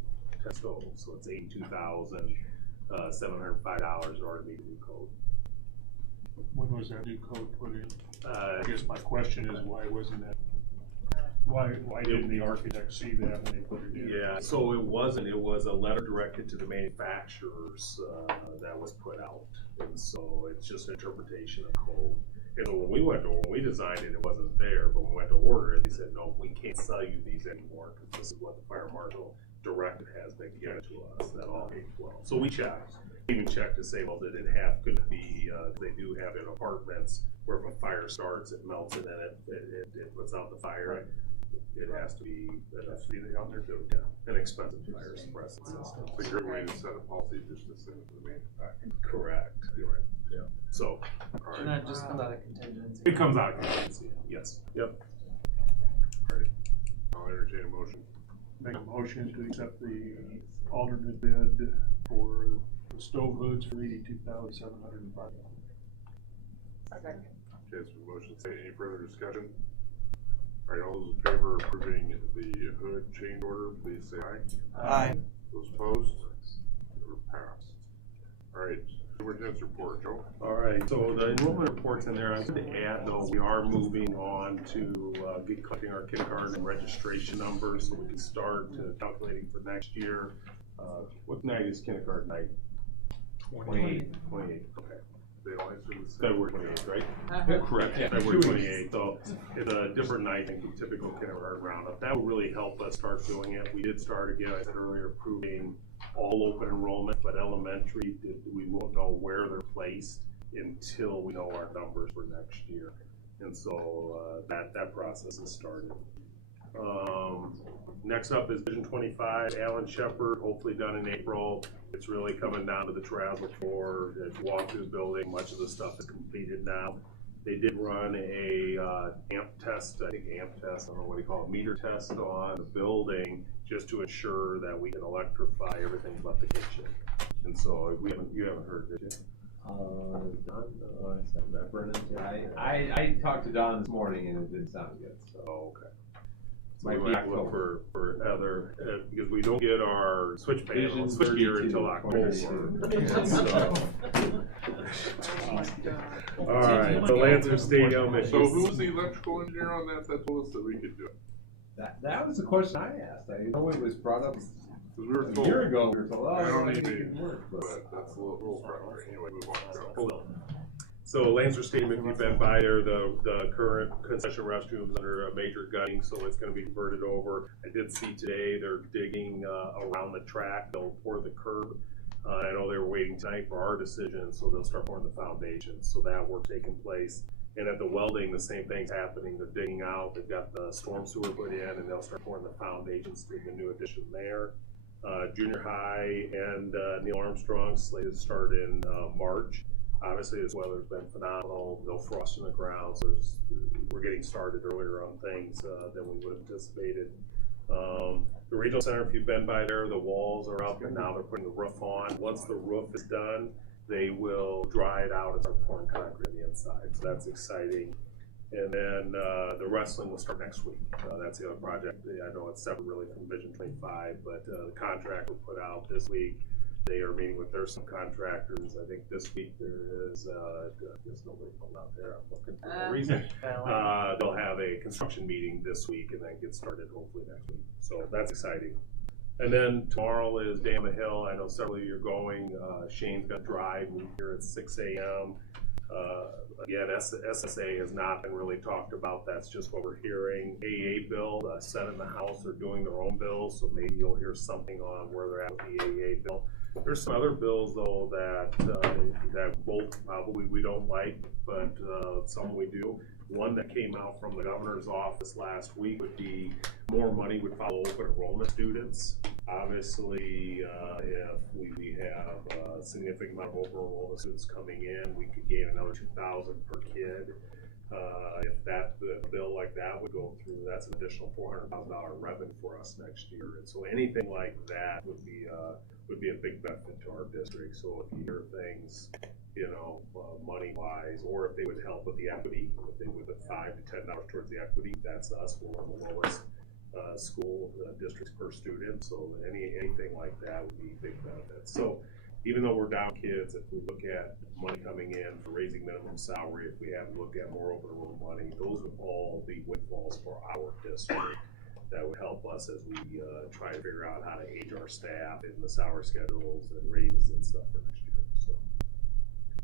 10 stoves, so it's $82,705 in order to meet the new code. When was that new code put in? I guess my question is, why wasn't that? Why didn't the architect see that when they put it in? Yeah, so it wasn't. It was a letter directed to the manufacturers that was put out, and so it's just an interpretation of code. And so when we designed it, it wasn't there. But when we went to order it, they said, no, we can't sell you these anymore because this is what the fire marshal directive has been given to us at all K-12. So we checked, even checked to say, well, did it could it be, they do have in apartments where if a fire starts, it melts it and it puts out the fire. It has to be on there too, yeah, an expensive fire suppressant system. So you're going to set a policy just to send it to the manufacturer. Correct, you're right, yeah. So. And that just comes out of contingency. It comes out of contingency, yes, yep. Alright, I'll entertain a motion. Make a motion to accept the alternate bid for the stove hoods for $82,705. Okay, so the motion say any further discussion? Alright, all those in favor of approving the hood change order, please say aye. Aye. Those opposed? Or passed. Alright, superintendent's report, Joe. All right, so the enrollment report's in there. I'm going to add, though, we are moving on to get collecting our kindergarten and registration numbers so we can start calculating for next year. What night is kindergarten night? 28. 28, okay. They all answer the same. February 28th, right? Correct, Yeah. February 28th. So it's a different night than typical kindergarten roundup. That will really help us start doing it. We did start again, I said earlier, approving all open enrollment, but elementary, we won't know where they're placed until we know our numbers for next year. And so that process has started. Next up is Vision 25, Alan Shepard, hopefully done in April. It's really coming down to the terrazzo floor, the walk-through building. Much of the stuff is completed now. They did run a amp test, I don't know what you call it, meter test on the building, just to ensure that we can electrify everything but the kitchen. And so you haven't heard, did you? Don, I talked to Don this morning and it didn't sound good, so. Okay. So Might we be might look October. for other, because we don't get our switch panel, Vision switch gear 32, until October. 22. So. All right, so Lancer Stadium. So who was the electrical engineer on that told us that we could do it? That was the question I asked. I know it was brought up We were a told. year ago. We were told, I don't I need think to, it can work. but that's a little frustrating. Anyway, move on. Hold on. So Lancer Stadium, if you've been by there, the current concession restroom is under a major gutting, so it's gonna be converted over. I did see today they're digging around the track, they'll pour the curb. I know they were waiting tonight for our decision, so they'll start pouring the foundation, so that work taking place. And at the welding, the same thing's happening, they're digging out, they've got the storm sewer put in, and they'll start pouring the foundations to the new addition there. Junior high and Neil Armstrong slated to start in March. Obviously, this weather's been phenomenal, no frost in the ground, so we're getting started earlier on things than we would have anticipated. The regional center, if you've been by there, the walls are up and now they're putting the roof on. Once the roof is done, they will dry it out and start pouring concrete on the inside, so that's exciting. And then the wrestling will start next week. That's the other project. I know it's separate really from Vision 25, but the contract will put out this week. They are meeting with their subcontractors. I think this week there is, there's nobody from out there. I'm looking for no reason. They'll have a construction meeting this week and then get started hopefully next week. So that's exciting. And then tomorrow is Day on the Hill. I know several of you are going. Shane's going to drive. We're here at 6 a.m. Again, SSA has not been really talked about. That's just what we're hearing. AA bill, Senate and the House are doing their own bills, so maybe you'll hear something on where they're at with the AA bill. There's some other bills though that both probably we don't like, but some we do. One that came out from the governor's office last week would be more money would follow open enrollment students. Obviously, if we have a significant amount of open enrollment students coming in, we could gain another $2,000 per kid. If a bill like that would go through, that's an additional $400,000 revenue for us next year. And so anything like that would be a big benefit to our district. So if you hear things, money-wise, or if they would help with the equity, if they would put $5 to $10 towards the equity, that's us. We're one of the lowest school districts per student. So anything like that would be big benefits. So even though we're down kids, if we look at money coming in for raising minimum salary, if we have to look at more open enrollment money, those would all be windfalls for our district. That would help us as we try to figure out how to age our staff and the salary schedules and raises and stuff for next year. So,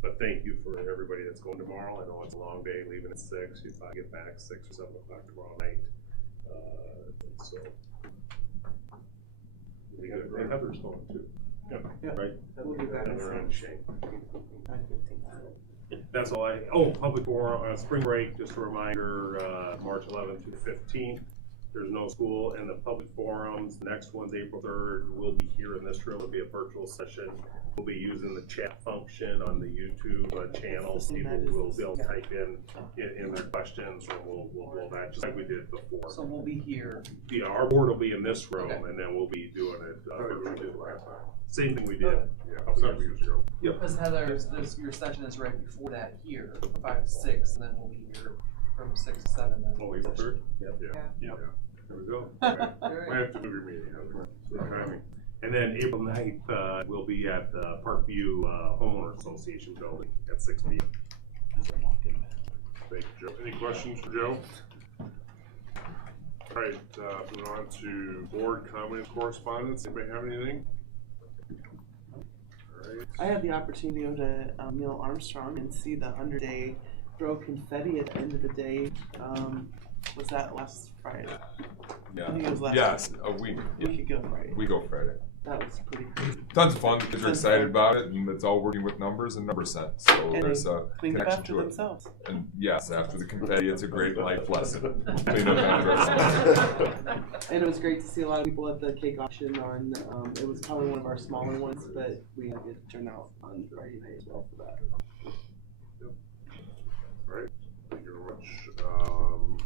but thank you for everybody that's going tomorrow. I know it's a long day, leaving at 6. You probably get back 6 or 7 o'clock tomorrow night. So and Heather's going too. Right? We'll do that. Heather and Shane. That's all public forum, spring break, just a reminder, March 11th through 15th. There's no school, and the public forums, the next one's April 3rd, will be here in this room. It'll be a virtual session. We'll be using the chat function on the YouTube channel. People will be able to type in their questions, or we'll do that just like we did before. So we'll be here. Yeah, our board will be in this room, and then we'll be doing it, same thing we did. Yeah, 7 years ago. Yep. Because Heather, your session is right before that here, from 5 to 6, and then we'll be here from 6 to 7. Oh, April 3rd? Yep. Yeah. There we go. We have to move your meeting. Timing. And then April 9th, we'll be at the Parkview Homeowner Association building at 6 p.m. Thank you, Joe. Any questions for Joe? All right, moving on to board comment and correspondence. Anybody have anything? All right. I had the opportunity to go to Neil Armstrong and see the 100-day throw confetti at the end of the day. Was that last Friday? Yeah. I think it was last yes, Friday. a week. We could go Friday. We go Friday. That was pretty crazy. Tons of fun. The kids are excited about it, and it's all working with numbers and number sense. So And there's they a cleaned up connection after to it. themselves. And yes, after the confetti, it's a great life lesson. Clean up after ourselves. And it was great to see a lot of people at the cake auction on, it was probably one of our smaller ones, but we had a good turnout on Friday night as well for that. All right, thank you very much.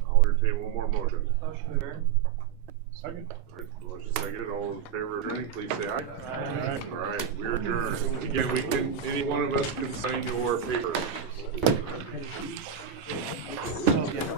I'll entertain one more motion. Motion to adjourn. Second. All right, motion seconded. All those in favor of adjourning, please say aye. Aye. All right, we're adjourned. Again, any one of us can sign your paper. Oh, yeah.